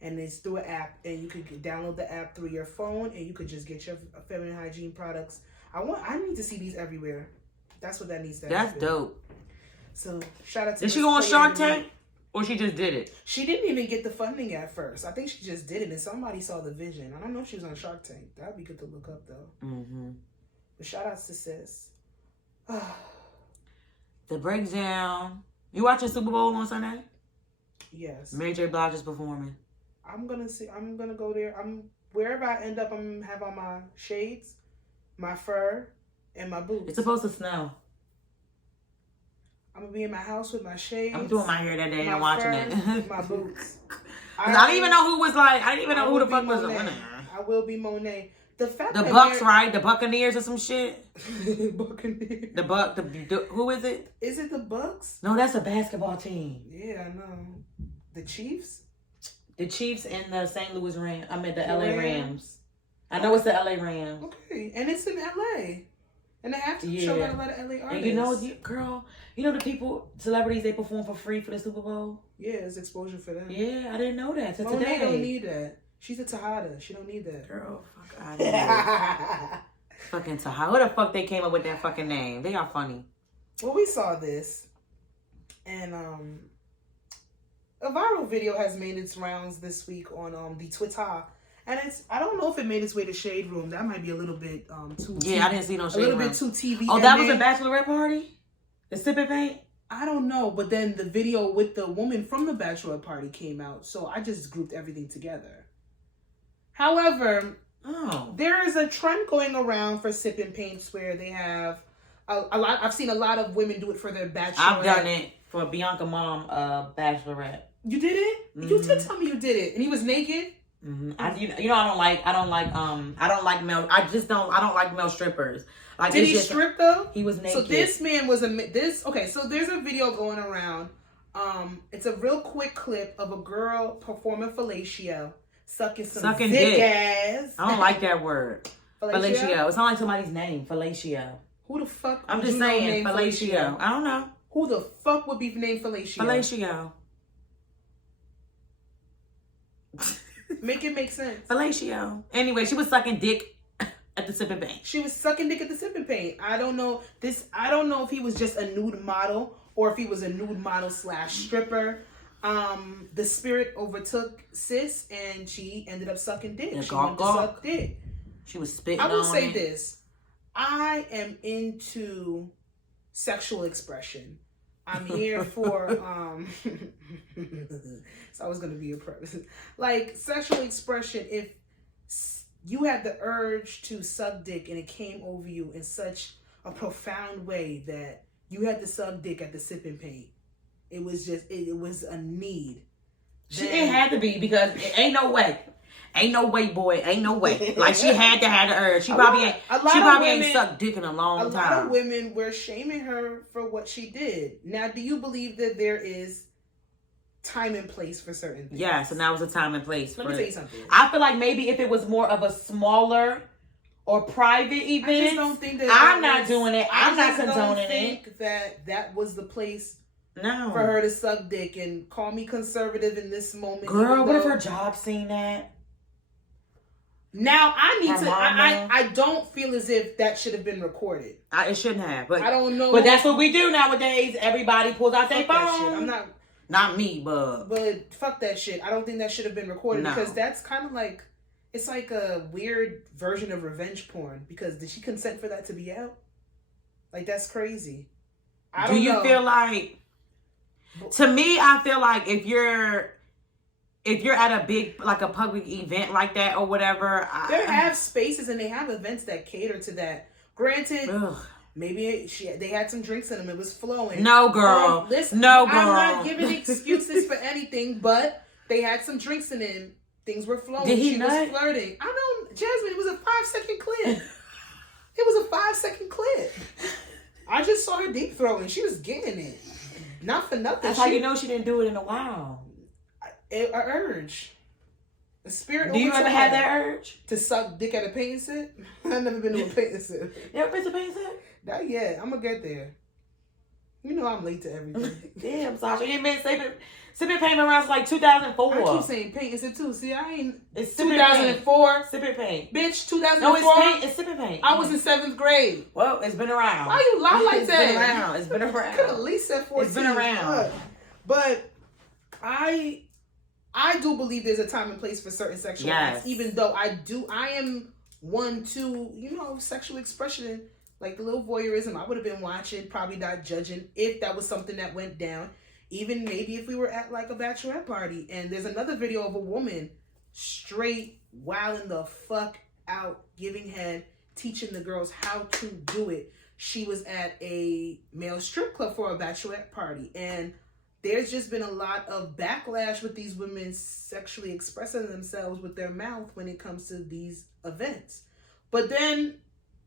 And it's through an app, and you could download the app through your phone, and you could just get your feminine hygiene products. I need to see these everywhere. That's what that needs to happen. That's dope. So shout out to. Did she go on Shark Tank, or she just did it? She didn't even get the funding at first. I think she just did it, and somebody saw the vision. I don't know if she was on Shark Tank. That'd be good to look up though. Mm-hmm. But shout outs to sis. The breakdown. You watching Super Bowl on Sunday? Yes. Mary J. Blige is performing. I'm gonna go there. Wherever I end up, I'm gonna have on my shades, my fur, and my boots. It's supposed to snow. I'm gonna be in my house with my shades. I'm doing my hair that day and I'm watching it. My boots. I didn't even know who was like. I didn't even know who the fuck was the winner. I will be Monet. The fact the Bucks, right? The Buccaneers or some shit. Buccaneers. The who is it? Is it the Bucks? No, that's a basketball team. Yeah, I know. The Chiefs. The Chiefs and the St. Louis Rams. I mean the LA Rams. I know it's the LA Rams. Okay, and it's in LA. And they have to show got a lot of LA artists. And you know, girl, you know the people, celebrities, they perform for free for the Super Bowl? Yeah, it's exposure for them. Yeah, I didn't know that. So Monet today. don't need that. She's a Tejada. She don't need that. Girl, fuck out of here. Fucking Tejada. Who the fuck they came up with that fucking name? They are funny. Well, we saw this. And a viral video has made its rounds this week on the Twitter. And I don't know if it made its way to Shade Room. That might be a little bit too TV. Yeah, I didn't see no Shade Room. A little bit too TV. Oh, that was a bachelorette party? The sipping paint? I don't know. But then the video with the woman from the bachelorette party came out. So I just grouped everything together. However, there is a trend going around for sipping paints where they have a lot. I've seen a lot of women do it for their bachelorette. I've done it for Bianca Mom bachelorette. You did it? Mm-hmm. You did tell me you did it. And he was naked? Mm-hmm. I don't like male. I don't like male strippers. Like, did he strip though? He was naked. So this man was So there's a video going around. It's a real quick clip of a girl performing fellatio, sucking dick ass. I don't like that word. Fellatio. It's not like somebody's name. Fellatio. Who the fuck? I'm just saying fellatio. I don't know. Who the fuck would be named fellatio? Fellatio. Make it make sense. Fellatio. Anyway, she was sucking dick at the sipping paint. She was sucking dick at the sipping paint. I don't know if he was just a nude model or if he was a nude model / stripper. The spirit overtook sis and she ended up sucking dick. She wanted to suck dick. She was spitting. I will say this. I am into sexual expression. I'm here for so I was gonna be a person. Like sexual expression, if you had the urge to suck dick and it came over you in such a profound way that you had to suck dick at the sipping paint. It was just it was a need. It had to be because it ain't no way. Ain't no way, boy. Ain't no way. Like she had to have the urge. She probably ain't sucked dick in a long time. A lot of women were shaming her for what she did. Now, do you believe that there is time and place for certain things? Yeah, so now is a time and place. Let me tell you something. I feel like maybe if it was more of a smaller or private event, I just don't think that I'm not doing it. I'm not condoning it. I think that was the place. No. For her to suck dick and call me conservative in this moment. Girl, what if her job seen that? Now I need to. I don't feel as if that should have been recorded. It shouldn't have. But I don't know. But that's what we do nowadays. Everybody pulls out their phone. I'm not me, but fuck that shit. I don't think that should have been recorded because that's kind of like it's like a weird version of revenge porn. Because did she consent for that to be out? Like that's crazy. Do you feel like? To me, I feel like if you're at a big, like a public event like that or whatever. They have spaces and they have events that cater to that. Granted, maybe they had some drinks in them. It was flowing. No, girl. Listen, no, girl. I'm not giving excuses for anything, but they had some drinks in them. Things were flowing. She was flirting. I know, Jasmine, it was a 5-second clip. It was a 5-second clip. I just saw her deep throwing. She was getting it. Not for nothing. That's how you know she didn't do it in a while. An urge. A spirit. Do you ever have that urge? To suck dick at a paint sit? I've never been to a paint sit. You ever been to a paint sit? Not yet. I'm going to get there. You know I'm late to everything. Damn, Sasha. You ain't been sipping paint around since like 2004. I keep saying paint sit too. See, I ain't. It's 2004. Sipping paint. Bitch, 2004. No, it's paint. It's sipping paint. I was in 7th grade. Well, it's been around. Why you lie like that? It's been around. It's been around. Could at least said 14. It's been around. But I do believe there's a time and place for certain sexual acts, even though I am one to, sexual expression, like the little voyeurism. I would have been watching, probably not judging if that was something that went down. Even maybe if we were at like a bachelorette party. And there's another video of a woman straight wilding the fuck out, giving head, teaching the girls how to do it. She was at a male strip club for a bachelorette party. And there's just been a lot of backlash with these women sexually expressing themselves with their mouth when it comes to these events. But then,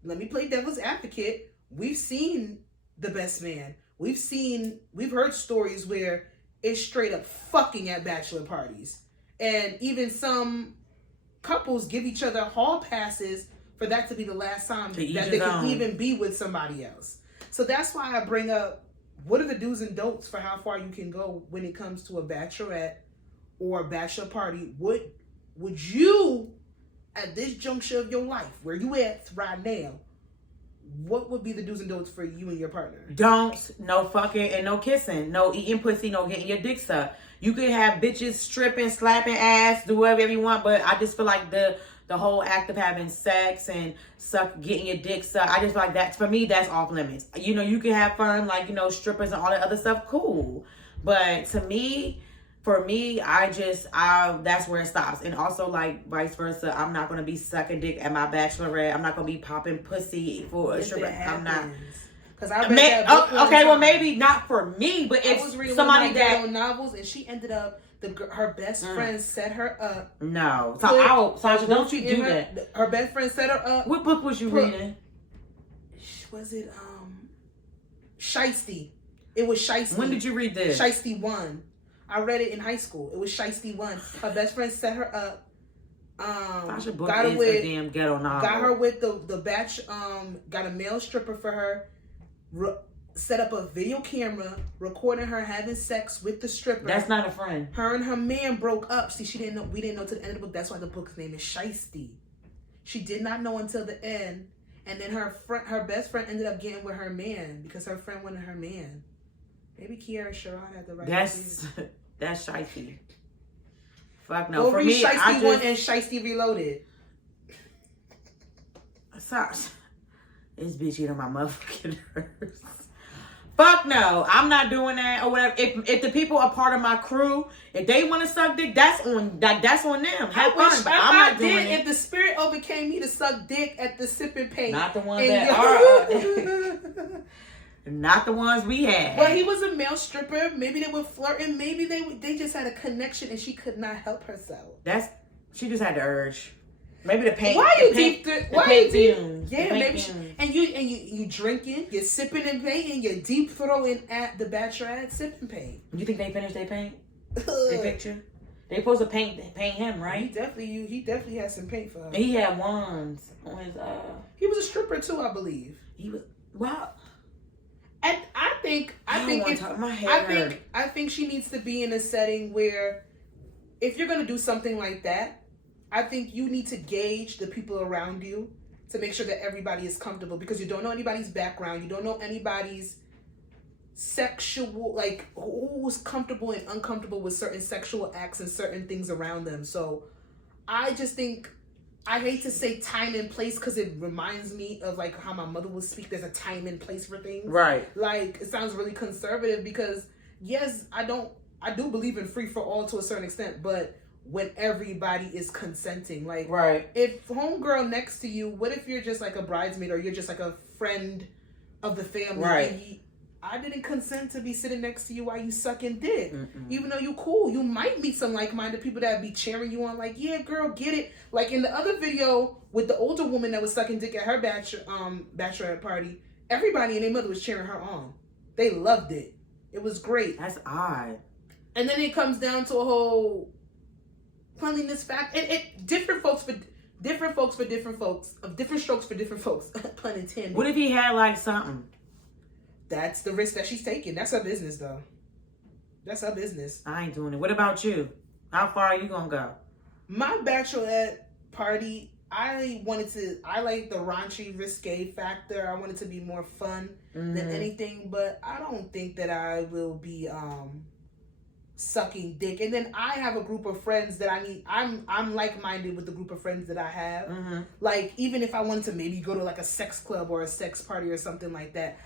let me play devil's advocate. We've seen The Best Man. We've heard stories where it's straight up fucking at bachelor parties. And even some couples give each other hall passes for that to be the last time that they can even be with somebody else. So that's why I bring up, what are the do's and don'ts for how far you can go when it comes to a bachelorette or a bachelor party? Would you, at this juncture of your life, where you at right now, what would be the do's and don'ts for you and your partner? Don'ts, no fucking and no kissing, no eating pussy, no getting your dick sucked. You can have bitches stripping, slapping ass, do whatever you want, but I just feel like the whole act of having sex and getting your dick sucked, I just feel like that, for me, that's off limits. You can have fun, like, strippers and all that other stuff, cool. But to me, for me, that's where it stops. And also, like, vice versa, I'm not going to be sucking dick at my bachelorette. I'm not going to be popping pussy for a stripper. I'm not. Because I read that book well, maybe not for me, but if I was reading somebody one of my novels, and she ended up her best friend set her up. No. So, Sasha, don't you do that. Her best friend set her up. What book was you reading? Was it Shiesty? It was Shiesty. When did you read this? Shiesty 1. I read it in high school. It was Shiesty 1. Her best friend set her up. Sasha book got her is with a damn ghetto novel. Got her with the batch. Got a male stripper for her. Set up a video camera recording her having sex with the stripper. That's not a friend. Her and her man broke up. See, she didn't know. We didn't know to the end of the book. That's why the book's name is Shiesty. She did not know until the end, and then her best friend ended up getting with her man because her friend wanted her man. Maybe Kiara Sharon had the right. That's Shiesty. Fuck no. Go For read me, Shiesty 1 and Shiesty Reloaded. This bitch eating my motherfucking nerves. Fuck no, I'm not doing that or whatever. If the people are part of my crew, if they want to suck dick, that's on them. Have fun. But I'm not doing it. If the spirit overcame me to suck dick at the sipping paint, not the ones that are. Not the ones we had. But he was a male stripper. Maybe they were flirting. Maybe they just had a connection and she could not help herself. She just had the urge. Maybe the paint. Why you deep? Fumes. Yeah, maybe. And you drinking, you're sipping and paint, and you're deep throwing at the bachelorette sipping paint. You think they finished their paint? Their picture. They supposed to paint him, right? He definitely had some paint for her. He had wands on his. He was a stripper too, I believe. He was. Wow. And I think she needs to be in a setting where, if you're gonna do something like that, I think you need to gauge the people around you to make sure that everybody is comfortable, because you don't know anybody's background. You don't know anybody's sexual, like who's comfortable and uncomfortable with certain sexual acts and certain things around them. So I just think, I hate to say time and place because it reminds me of like how my mother would speak. There's a time and place for things. Right. Like, it sounds really conservative because, yes, I do believe in free for all to a certain extent, but when everybody is consenting. Like, right. If homegirl next to you, what if you're just like a bridesmaid or you're just like a friend of the family? Right. And I didn't consent to be sitting next to you while you sucking dick. Even though you cool, you might meet some like-minded people that be cheering you on, like, yeah, girl, get it. Like in the other video with the older woman that was sucking dick at her bachelorette party, everybody and their mother was cheering her on. They loved it. It was great. That's odd. And then it comes down to a whole cleanliness fact. Different strokes for different folks. Pun intended. What if he had like something? That's the risk that she's taking. That's her business, though. That's her business. I ain't doing it. What about you? How far are you gonna go? My bachelorette party, I like the raunchy, risque factor. I want it to be more fun than anything, but I don't think that I will be sucking dick. And then I have a group of friends that I'm like-minded with the group of friends that I have. Like, even if I wanted to maybe go to like a sex club or a sex party or something like that,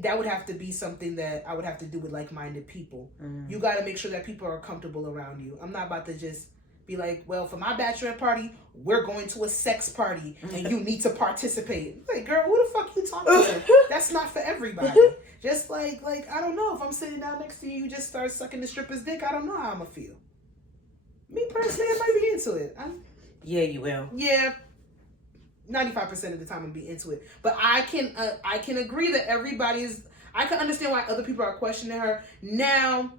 that would have to be something that I would have to do with like-minded people. You got to make sure that people are comfortable around you. I'm not about to just be like, well, for my bachelorette party, we're going to a sex party and you need to participate. Like, girl, who the fuck you talking to? That's not for everybody. Just like I don't know, if I'm sitting down next to you, you just start sucking the stripper's dick, I don't know how I'm gonna feel. Me personally, I might be into it. Yeah, you will. Yeah. 95% of the time I'm be into it, but I can agree that I can understand why other people are questioning her. Now,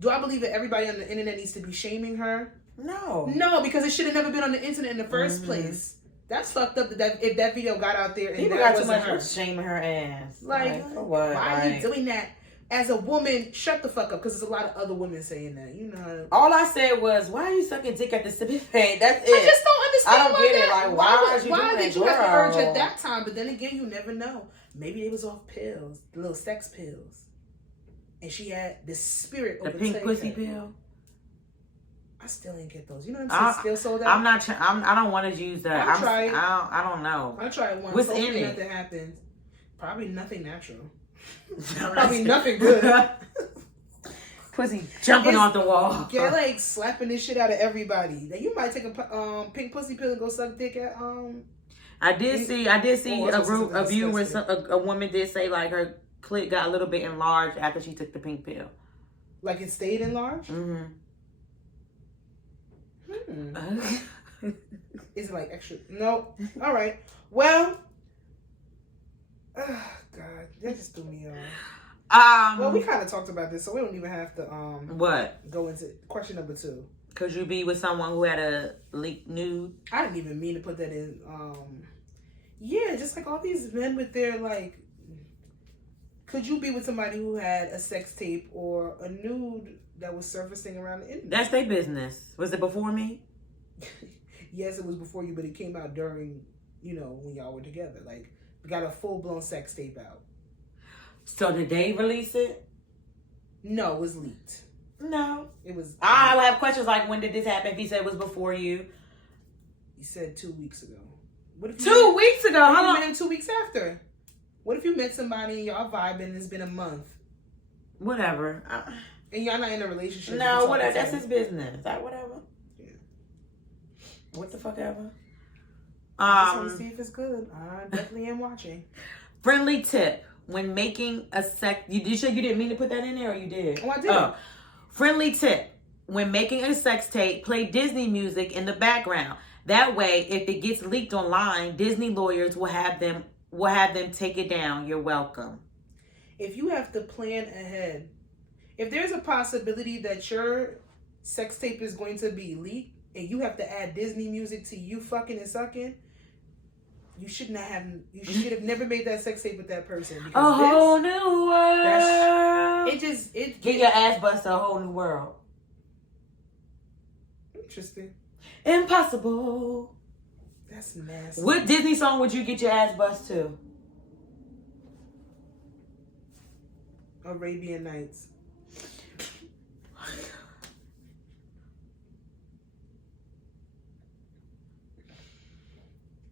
do I believe that everybody on the internet needs to be shaming her? No, because it should have never been on the internet in the first place. That's fucked up. That if that video got out there and people that got too wasn't much shaming her ass. Like for what? Why are you doing that? As a woman, shut the fuck up, because there's a lot of other women saying that. You know. All I said was, why are you sucking dick at the sipping paint? That's it. I just don't understand. I don't get it. Like, why did you have the urge at that time? But then again, you never know. Maybe they was off pills, the little sex pills, and she had the spirit. The pink pussy pill. I still ain't get those. You know what I'm saying? Still sold out. I'm not. I don't want to use that. I'll try it. I don't know. I'll try it once. What's in it? Nothing happens. Probably nothing natural. Probably nothing good. Pussy jumping off the wall. Get like slapping this shit out of everybody. Then you might take a pink pussy pill and go suck dick at I did see a view where a woman did say like her clit got a little bit enlarged after she took the pink pill. Like it stayed enlarged? Is it like extra? No. All right. Well. Oh, God, that just threw me off. Well, we kind of talked about this, so we don't even have to what? Go into question number 2. Could you be with someone who had a leaked nude? I didn't even mean to put that in. Yeah, just like all these men with their like. Could you be with somebody who had a sex tape or a nude that was surfacing around the internet? That's their business. Was it before me? Yes, it was before you, but it came out during, when y'all were together. Like, we got a full-blown sex tape out. So did they release it? No, it was leaked. No. It was... I have questions like, when did this happen? If he said it was before you. He said 2 weeks ago. What if 2 weeks ago? How long? 2 weeks after. What if you met somebody and y'all vibing and it's been a month? Whatever. And y'all not in a relationship. No, whatever. That's his business. Whatever. Yeah. What the fuck ever. I just want to see if it's good. I definitely am watching. Friendly tip. When making a sex... You sure you didn't mean to put that in there or you did? Oh, I did. Oh. Friendly tip. When making a sex tape, play Disney music in the background. That way, if it gets leaked online, Disney lawyers will have them take it down. You're welcome. If you have to plan ahead, if there's a possibility that your sex tape is going to be leaked and you have to add Disney music to you fucking and sucking, you should have never made that sex tape with that person. Because a whole new world. Get your ass bust to a whole new world. Interesting. Impossible. That's nasty. What Disney song would you get your ass bust to? Arabian Nights.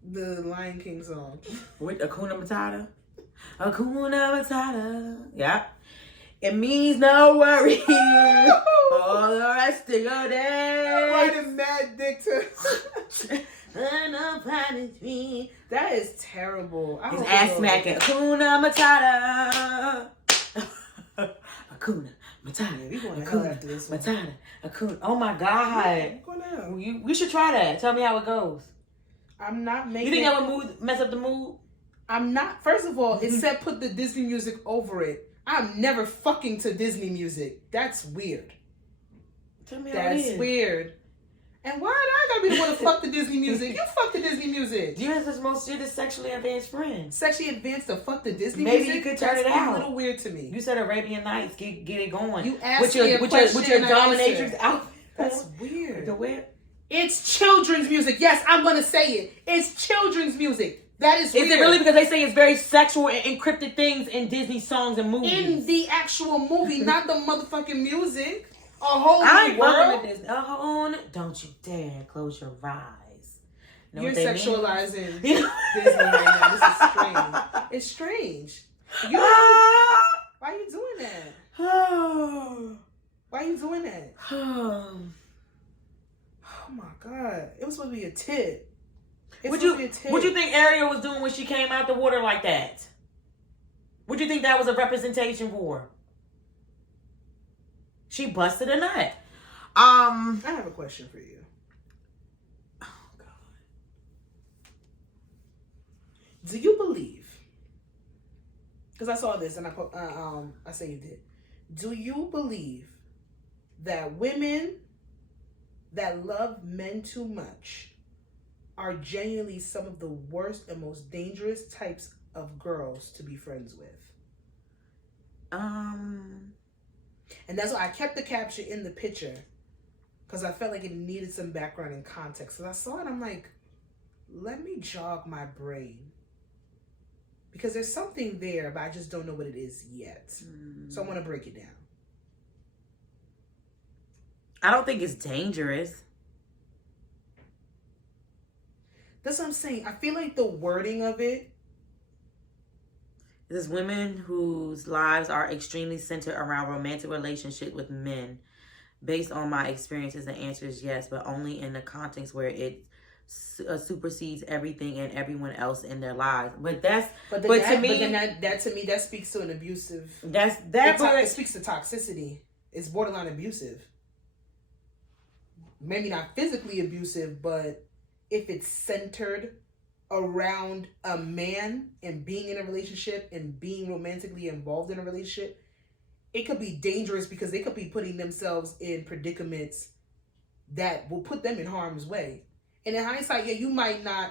The Lion King song. With Hakuna Matata? Hakuna Matata. Yeah. It means no worries for the rest of your day. Writing mad dick to... That is terrible. He's ass smacking. Hakuna Matata. Hakuna Matata. Yeah, we going to hell after this one. Matata. Hakuna. Oh my God. We should try that. Tell me how it goes. I'm not making... You think that would mess up the mood? I'm not... First of all, it said put the Disney music over it. I'm never fucking to Disney music. That's weird. Tell me how it is. That's weird. And why I gotta be the one to fuck the Disney music? You fuck the Disney music. You're the sexually advanced friend. Sexually advanced to fuck the Disney music? Maybe you could turn it out. That's a little weird to me. You said Arabian Nights. Get it going. You asked me with your dominatrix outfit. That's weird. The weird. It's children's music. Yes, I'm gonna say it. It's children's music. That is weird. Is it really because they say it's very sexual and encrypted things in Disney songs and movies? In the actual movie, not the motherfucking music. A whole new world. Don't you dare close your eyes. Know You're sexualizing Disney right now. This is strange. It's strange. Why are you doing that? Why are you doing that? Oh my God. It was supposed to be a tip. What do you think Ariel was doing when she came out the water like that? What do you think that was a representation for? She busted a nut. I have a question for you. Oh God. Do you believe? Because I saw this and I saved it. Do you believe that women that love men too much are genuinely some of the worst and most dangerous types of girls to be friends with? And that's why I kept the caption in the picture, because I felt like it needed some background and context. Because I saw it, I'm like, let me jog my brain. Because there's something there, but I just don't know what it is yet. So I want to break it down. I don't think it's dangerous. That's what I'm saying. I feel like the wording of it. There's women whose lives are extremely centered around romantic relationships with men. Based on my experiences, the answer is yes, but only in the context where it supersedes everything and everyone else in their lives. But to me, that speaks to an abusive. It speaks to toxicity. It's borderline abusive. maybe not physically abusive, but if it's centered around a man and being in a relationship and being romantically involved in a relationship, it could be dangerous because they could be putting themselves in predicaments that will put them in harm's way. And in hindsight, yeah, you might not.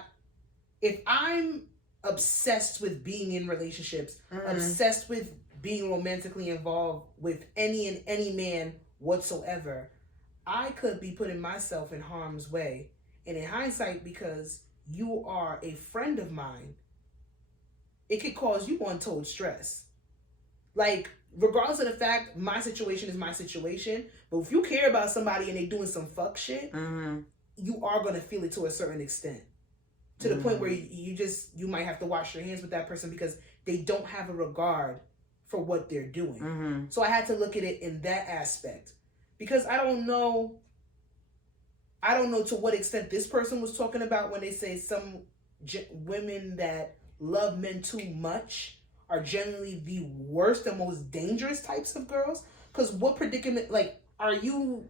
If I'm obsessed with being in relationships, obsessed with being romantically involved with any man whatsoever, I could be putting myself in harm's way. And in hindsight, because you are a friend of mine, it could cause you untold stress. Like, regardless of the fact, my situation is my situation, but if you care about somebody and they doing some fuck shit, you are going to feel it to a certain extent. To the point where you might have to wash your hands with that person because they don't have a regard for what they're doing. So I had to look at it in that aspect. Because I don't know to what extent this person was talking about when they say some women that love men too much are generally the worst and most dangerous types of girls. Because what predicament, like, are you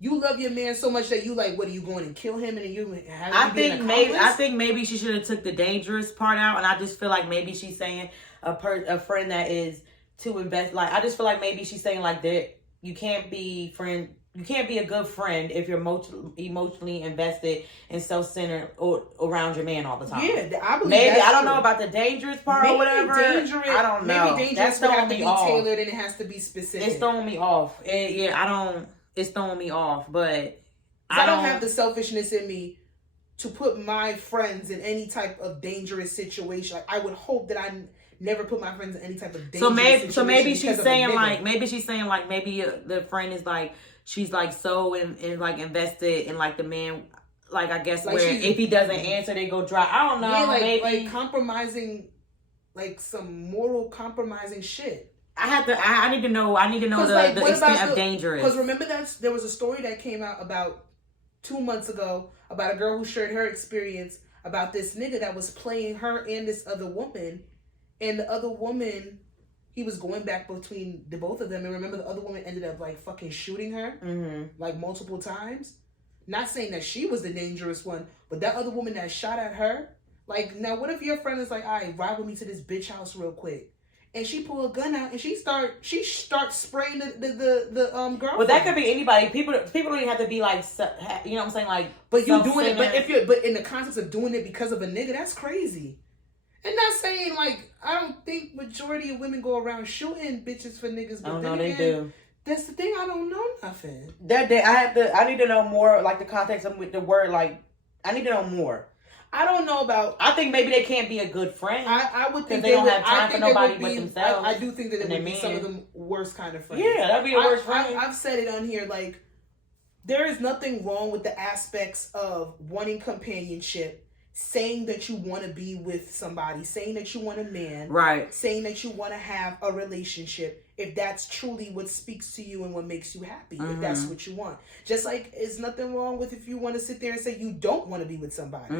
love your man so much that you like, what, are you going and kill him and then you have I think maybe she should have took the dangerous part out, and I just feel like maybe she's saying a friend that is too invest. Like, I just feel like maybe she's saying like that you can't be a good friend if you're emotionally invested and self-centered around your man all the time. Yeah, I believe maybe that's I don't true. know about the dangerous part or whatever. I don't know. Maybe dangerous would have to be tailored and it has to be specific. It's throwing me off. It's throwing me off, but I don't have the selfishness in me to put my friends in any type of dangerous situation. Like, I would hope that I never put my friends in any type of dangerous situation. So maybe she's saying maybe the friend is like, she's like so like invested in like the man, like I guess like where if he doesn't answer they go dry. I don't know. Yeah, like compromising, like some moral compromising shit. I need to know the extent of dangerous. Because remember there was a story that came out about 2 months ago about a girl who shared her experience about this nigga that was playing her and this other woman, and the other woman, he was going back between the both of them, and remember the other woman ended up like fucking shooting her like multiple times. Not saying that she was the dangerous one, but that other woman that shot at her. Like, now what if your friend is like, all right, ride with me to this bitch house real quick, and she pull a gun out and she starts spraying the girl. Well, that could be anybody. People don't even have to be like, you know what I'm saying, like. But you doing it. But in the context of doing it because of a nigga, that's crazy. And not saying like, I don't think majority of women go around shooting bitches for niggas. But no, they do. That's the thing. I don't know nothing. That day, I need to know more, like the context of the word. Like, I need to know more. I don't know about. I think maybe they can't be a good friend. I would think they don't have time for nobody but themselves. I do think that it would be some of the worst kind of friends. Yeah, that'd be the worst friend. I've said it on here. Like, there is nothing wrong with the aspects of wanting companionship, saying that you want to be with somebody, saying that you want a man, right? Saying that you want to have a relationship. If that's truly what speaks to you and what makes you happy, if that's what you want. Just like there's nothing wrong with if you want to sit there and say you don't want to be with somebody.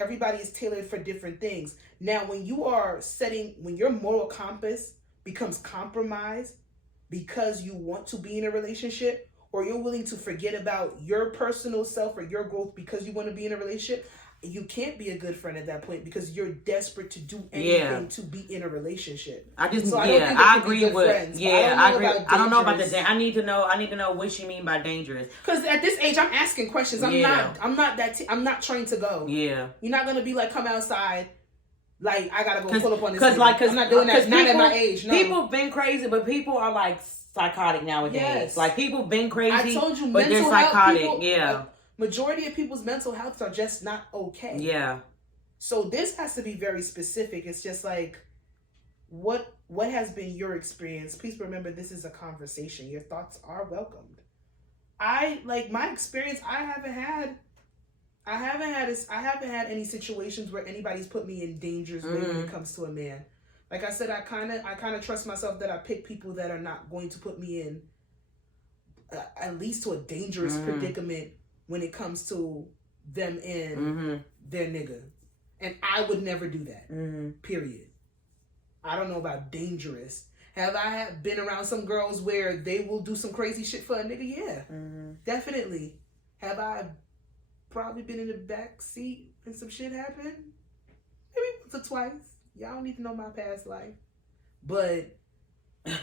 Everybody is tailored for different things. Now, when your moral compass becomes compromised because you want to be in a relationship, or you're willing to forget about your personal self or your growth because you want to be in a relationship, you can't be a good friend at that point because you're desperate to do anything to be in a relationship. I agree with friends, I agree. I don't know about the I need to know what she mean by dangerous. Because at this age, I'm asking questions. I'm not trying to go. Yeah. You're not gonna be like, come outside. Like, I gotta go pull up on this. Because I'm not doing that. Not at my age. No. People been crazy, but people are like psychotic nowadays. Yes. Like, people been crazy. I told you, but they're psychotic. Majority of people's mental health are just not okay. Yeah. So this has to be very specific. It's just like, what has been your experience? Please remember, this is a conversation. Your thoughts are welcomed. My experience, I haven't had any situations where anybody's put me in danger's way when it comes to a man. Like I said, I kind of trust myself that I pick people that are not going to put me in at least to a dangerous predicament when it comes to them and their nigga. And I would never do that. Period. I don't know about dangerous. Have I been around some girls where they will do some crazy shit for a nigga? Yeah. Definitely. Have I probably been in the back seat and some shit happened? Maybe once or twice. Y'all don't need to know my past life. But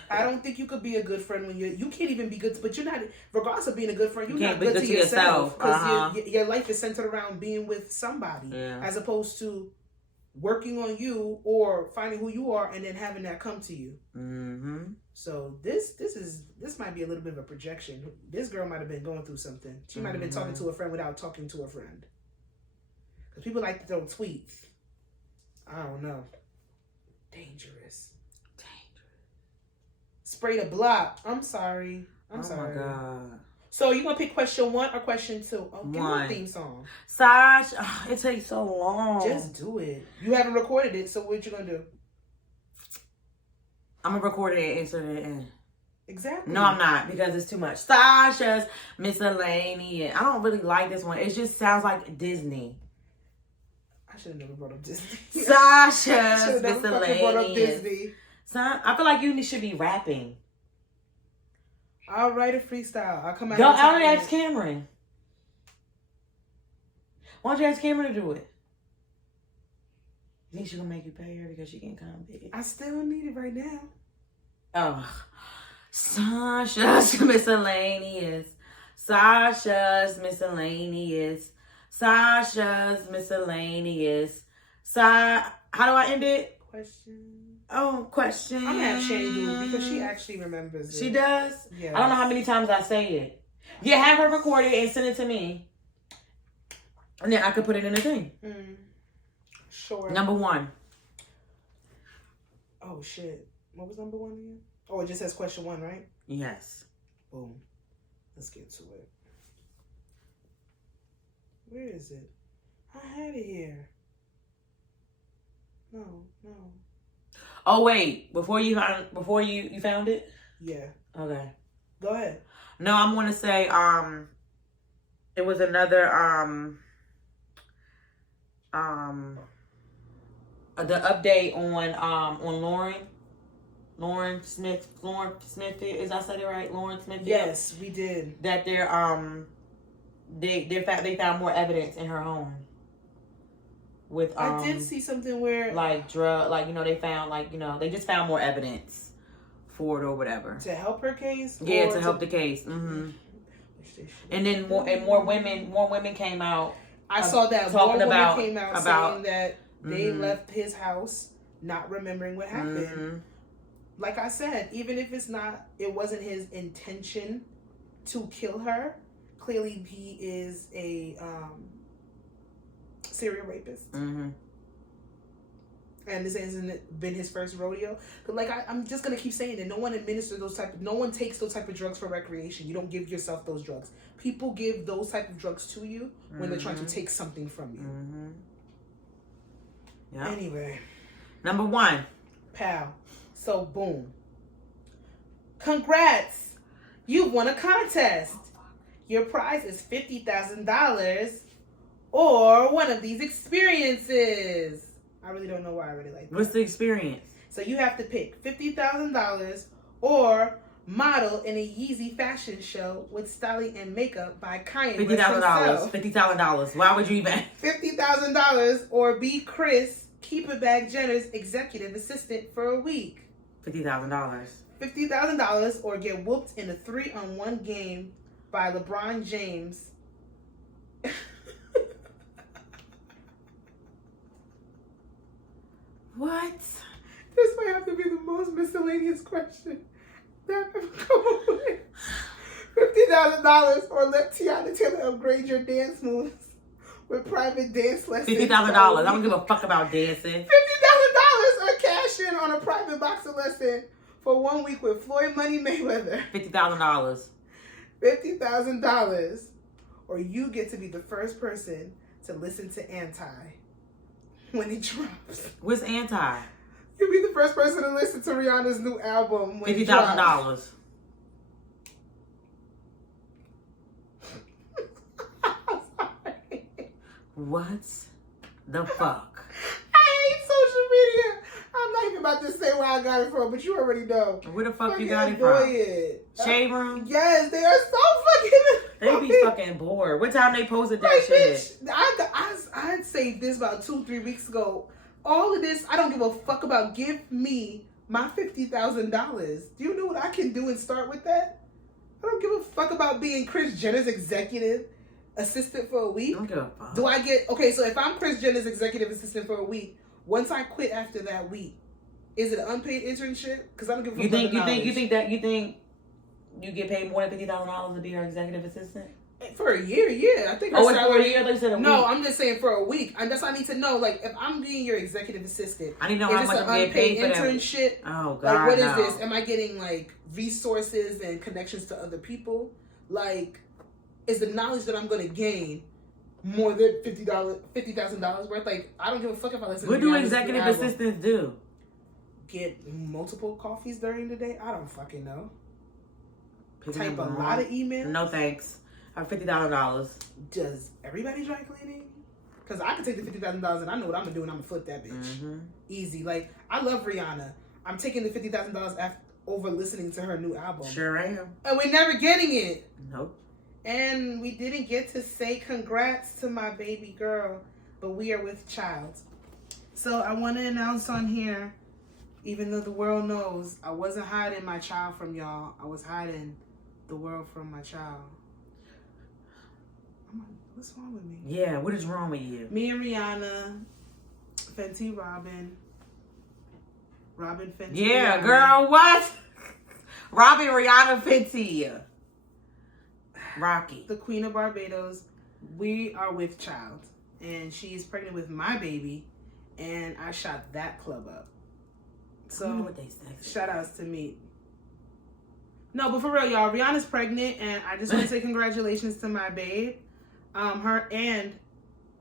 I don't think you could be a good friend when you can't even be good, but you're not, regardless of being a good friend, you're not good to yourself. Because your life is centered around being with somebody as opposed to working on you or finding who you are and then having that come to you. Mm-hmm. So this might be a little bit of a projection. This girl might have been going through something. She might have been talking to a friend without talking to a friend. Because people like to throw tweets. I don't know. Dangerous. Spray the block. I'm sorry. I'm sorry. Oh my God. So you want to pick question 1 or question 2? Oh, give me a theme song. Sash, it takes so long. Just do it. You haven't recorded it, so what you gonna do? I'm gonna record it and insert it in. Exactly. No, I'm not, because it's too much. Sasha's Miscellaneous. I don't really like this one. It just sounds like Disney. I should have never brought up Disney. Sasha's Miscellaneous. Brought up Disney. Son, I feel like you should be rapping. I'll write a freestyle. I'll come out. Go out and ask Cameron. Why don't you ask Cameron to do it? You think she's gonna make you pay her because she can't come big? I still need it right now. Oh, Sasha's Miscellaneous. Sasha's Miscellaneous. Sasha's Miscellaneous. How do I end it? Question. I'm gonna have Shani do it because she actually remembers it. She does? Yeah. I don't know how many times I say it. Yeah, have her record it and send it to me. And then I could put it in the thing. Sure. Number 1. Oh, shit. What was number 1 again? Oh, it just says question 1, right? Yes. Boom. Let's get to it. Where is it? I had it here. No. Oh wait, before you found it? Yeah. Okay. Go ahead. No, I'm gonna say it was another the update on Lauren Smith, is I said it right? Lauren Smith. Yes, we did. That they found more evidence in her home. With I did see something where they found they just found more evidence for it or whatever to help her case. Yeah, to help the case. Mm-hmm. And then more women came out. I saw that talking more about women came out saying that they left his house not remembering what happened. Mm-hmm. Like I said, even if it wasn't his intention to kill her. Clearly, he is a serial rapist. Mm-hmm. And this hasn't been his first rodeo. But I'm just gonna keep saying that no one takes those type of drugs for recreation. You don't give yourself those drugs. People give those type of drugs to you when they're trying to take something from you. Mm-hmm. Yeah. Anyway. Number 1. Pal. So boom. Congrats! You won a contest. Your prize is $50,000 or one of these experiences. I really don't know why I really like that. What's the experience? So you have to pick $50,000 or model in a Yeezy fashion show with styling and makeup by ckin. $50,000. $50,000. Why would you even? $50,000 or be Chris, Keep It Bag Jenner's executive assistant for a week. $50,000. $50,000 or get whooped in a 3-on-1 game by LeBron James. What? This might have to be the most miscellaneous question that I've ever come up with. $50,000 or let Tiana Taylor upgrade your dance moves with private dance lessons. $50,000. I don't give a fuck about dancing. $50,000 or cash in on a private boxing lesson for 1 week with Floyd Money Mayweather. $50,000. $50,000 or you get to be the first person to listen to Anti when it drops. What's Anti? You'll be the first person to listen to Rihanna's new album when it drops. $50,000. What the fuck? I hate social media. I'm not even about to say where I got it from, but you already know. Where the fuck you got it from? Shade Room? Yes, they are so fucking They be fucking bored. What time they posted that shit? Bitch, I saved this about 2-3 weeks ago. All of this, I don't give a fuck about. Give me my $50,000. Do you know what I can do and start with that? I don't give a fuck about being Kris Jenner's executive assistant for a week. I don't give a fuck. Do I get okay? So if I'm Kris Jenner's executive assistant for a week, once I quit after that week, is it an unpaid internship? Because I don't give a fuck. You think you get paid more than $50,000 to be her executive assistant? For a year, yeah. I think her it's salary, for a year? They said a week. No, I'm just saying for a week. And that's what I need to know. Like, if I'm being your executive assistant, I need to know how much I'm getting paid for internship. Oh, God, like, what is this? Am I getting, like, resources and connections to other people? Like, is the knowledge that I'm going to gain more than $50,000 worth? Like, I don't give a fuck if I listen to What do executive assistants do? Get multiple coffees during the day? I don't fucking know. Picking Type a up lot of emails? No, thanks. I have $50,000. Does everybody dry cleaning? Because I could take the $50,000 and I know what I'm going to do and I'm going to flip that bitch. Mm-hmm. Easy. Like, I love Rihanna. I'm taking the $50,000 over listening to her new album. Sure am. And we're never getting it. Nope. And we didn't get to say congrats to my baby girl, but we are with child. So I want to announce on here, even though the world knows, I wasn't hiding my child from y'all. I was hiding the world from my child. What's wrong with me? Yeah, what is wrong with you? Me and Rihanna, Fenty Robin Fenty. Yeah, Rihanna. girl, what? Robin, Rihanna, Fenty. Rocky. The Queen of Barbados. We are with child. And she's pregnant with my baby. And I shot that club up. So, what they say. shout outs to me. No, but for real, y'all, Rihanna's pregnant. And I just want to say congratulations to my babe. Her and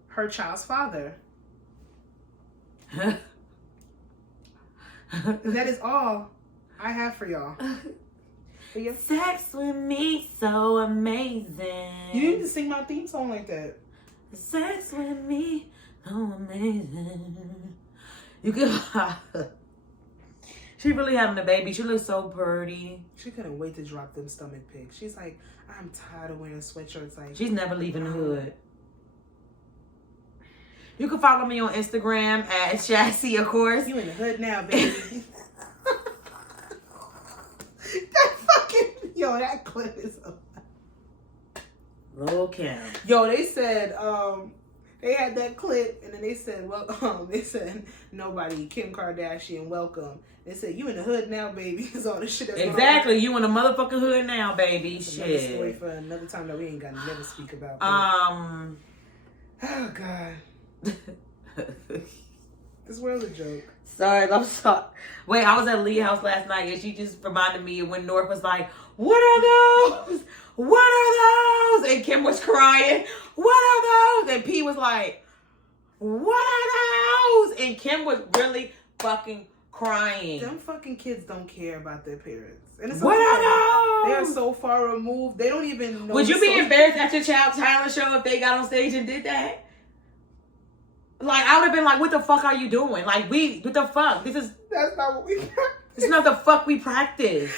her child's father. That is all I have for y'all. Yeah. Sex with me so amazing. You need to sing my theme song like that. Sex with me so amazing. You could. She really having a baby. She looks so pretty. She couldn't wait to drop them stomach pics. She's like, I'm tired of wearing sweatshirts. Like, she's never leaving the hood. You can follow me on Instagram at Chassis, of course. You in the hood now, baby. That fucking that clip is so Lil' Kim. Yo, they said they had that clip and then they said they said nobody, Kim Kardashian, welcome. They said you in the hood now, baby. Is all the shit that's exactly. You in the motherfucking hood now, baby. That's shit. Another story for another time that we ain't got to never speak about. Oh God. This world's a joke. Sorry, I'm sorry. Wait, I was at Lee's house last night and she just reminded me of when North was like, what are those? What are those? And Kim was crying, what are those? And P was like, what are those? And Kim was really fucking crying. Them fucking kids don't care about their parents. And it's what are those? They are so far removed. They don't even know. Would you be embarrassed at your child's talent show if they got on stage and did that? Like, I would have been like, what the fuck are you doing? Like, what the fuck? That's not what we practice. It's not the fuck we practice.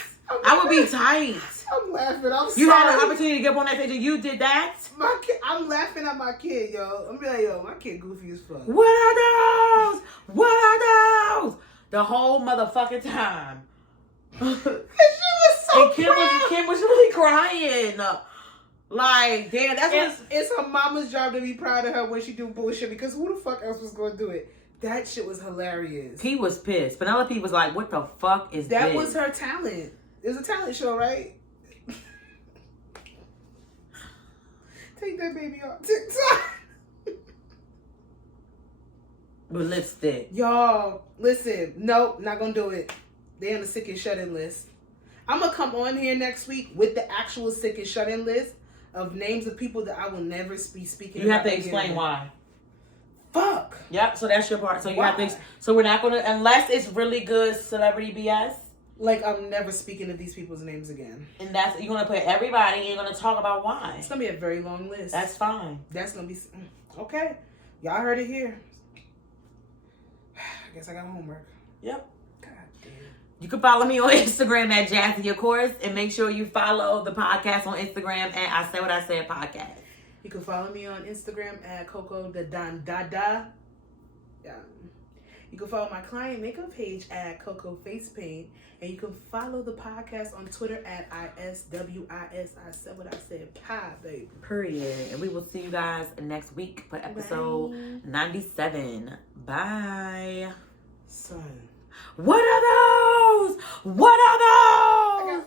I would be tight. I'm laughing. I'm sorry. You had an opportunity to get up on that stage and you did that? My kid, I'm laughing at my kid, yo. I'm be like, yo, my kid goofy as fuck. What are those? What are those? The whole motherfucking time. And she was so and Kim was really crying. Like, damn, it's her mama's job to be proud of her when she do bullshit because who the fuck else was going to do it? That shit was hilarious. He was pissed. Penelope was like, what the fuck is that? That was her talent. It was a talent show, right? Take that baby off TikTok. With lipstick. Y'all, listen. Nope, not going to do it. They on the sick and shut-in list. I'm going to come on here next week with the actual sick and shut-in list of names of people that I will never be speaking You about. have to explain why. Fuck. Yep, so that's your part. So you have to. So we're not gonna, unless it's really good celebrity BS. Like, I'm never speaking of these people's names again. And that's, you're gonna put everybody and you're gonna talk about why. It's gonna be a very long list. That's fine. That's gonna be okay. Y'all heard it here. I guess I got homework. Yep. God damn. You can follow me on Instagram at Jazzy, of course, and make sure you follow the podcast on Instagram at I Say What I Said podcast. You can follow me on Instagram at Coco the Don Dada. You can follow my client makeup page at Coco Face Paint. And you can follow the podcast on Twitter at ISWIS. I said what I said. Pie, baby. Period. And we will see you guys next week for episode 97. Bye. Son. What are those? What are those?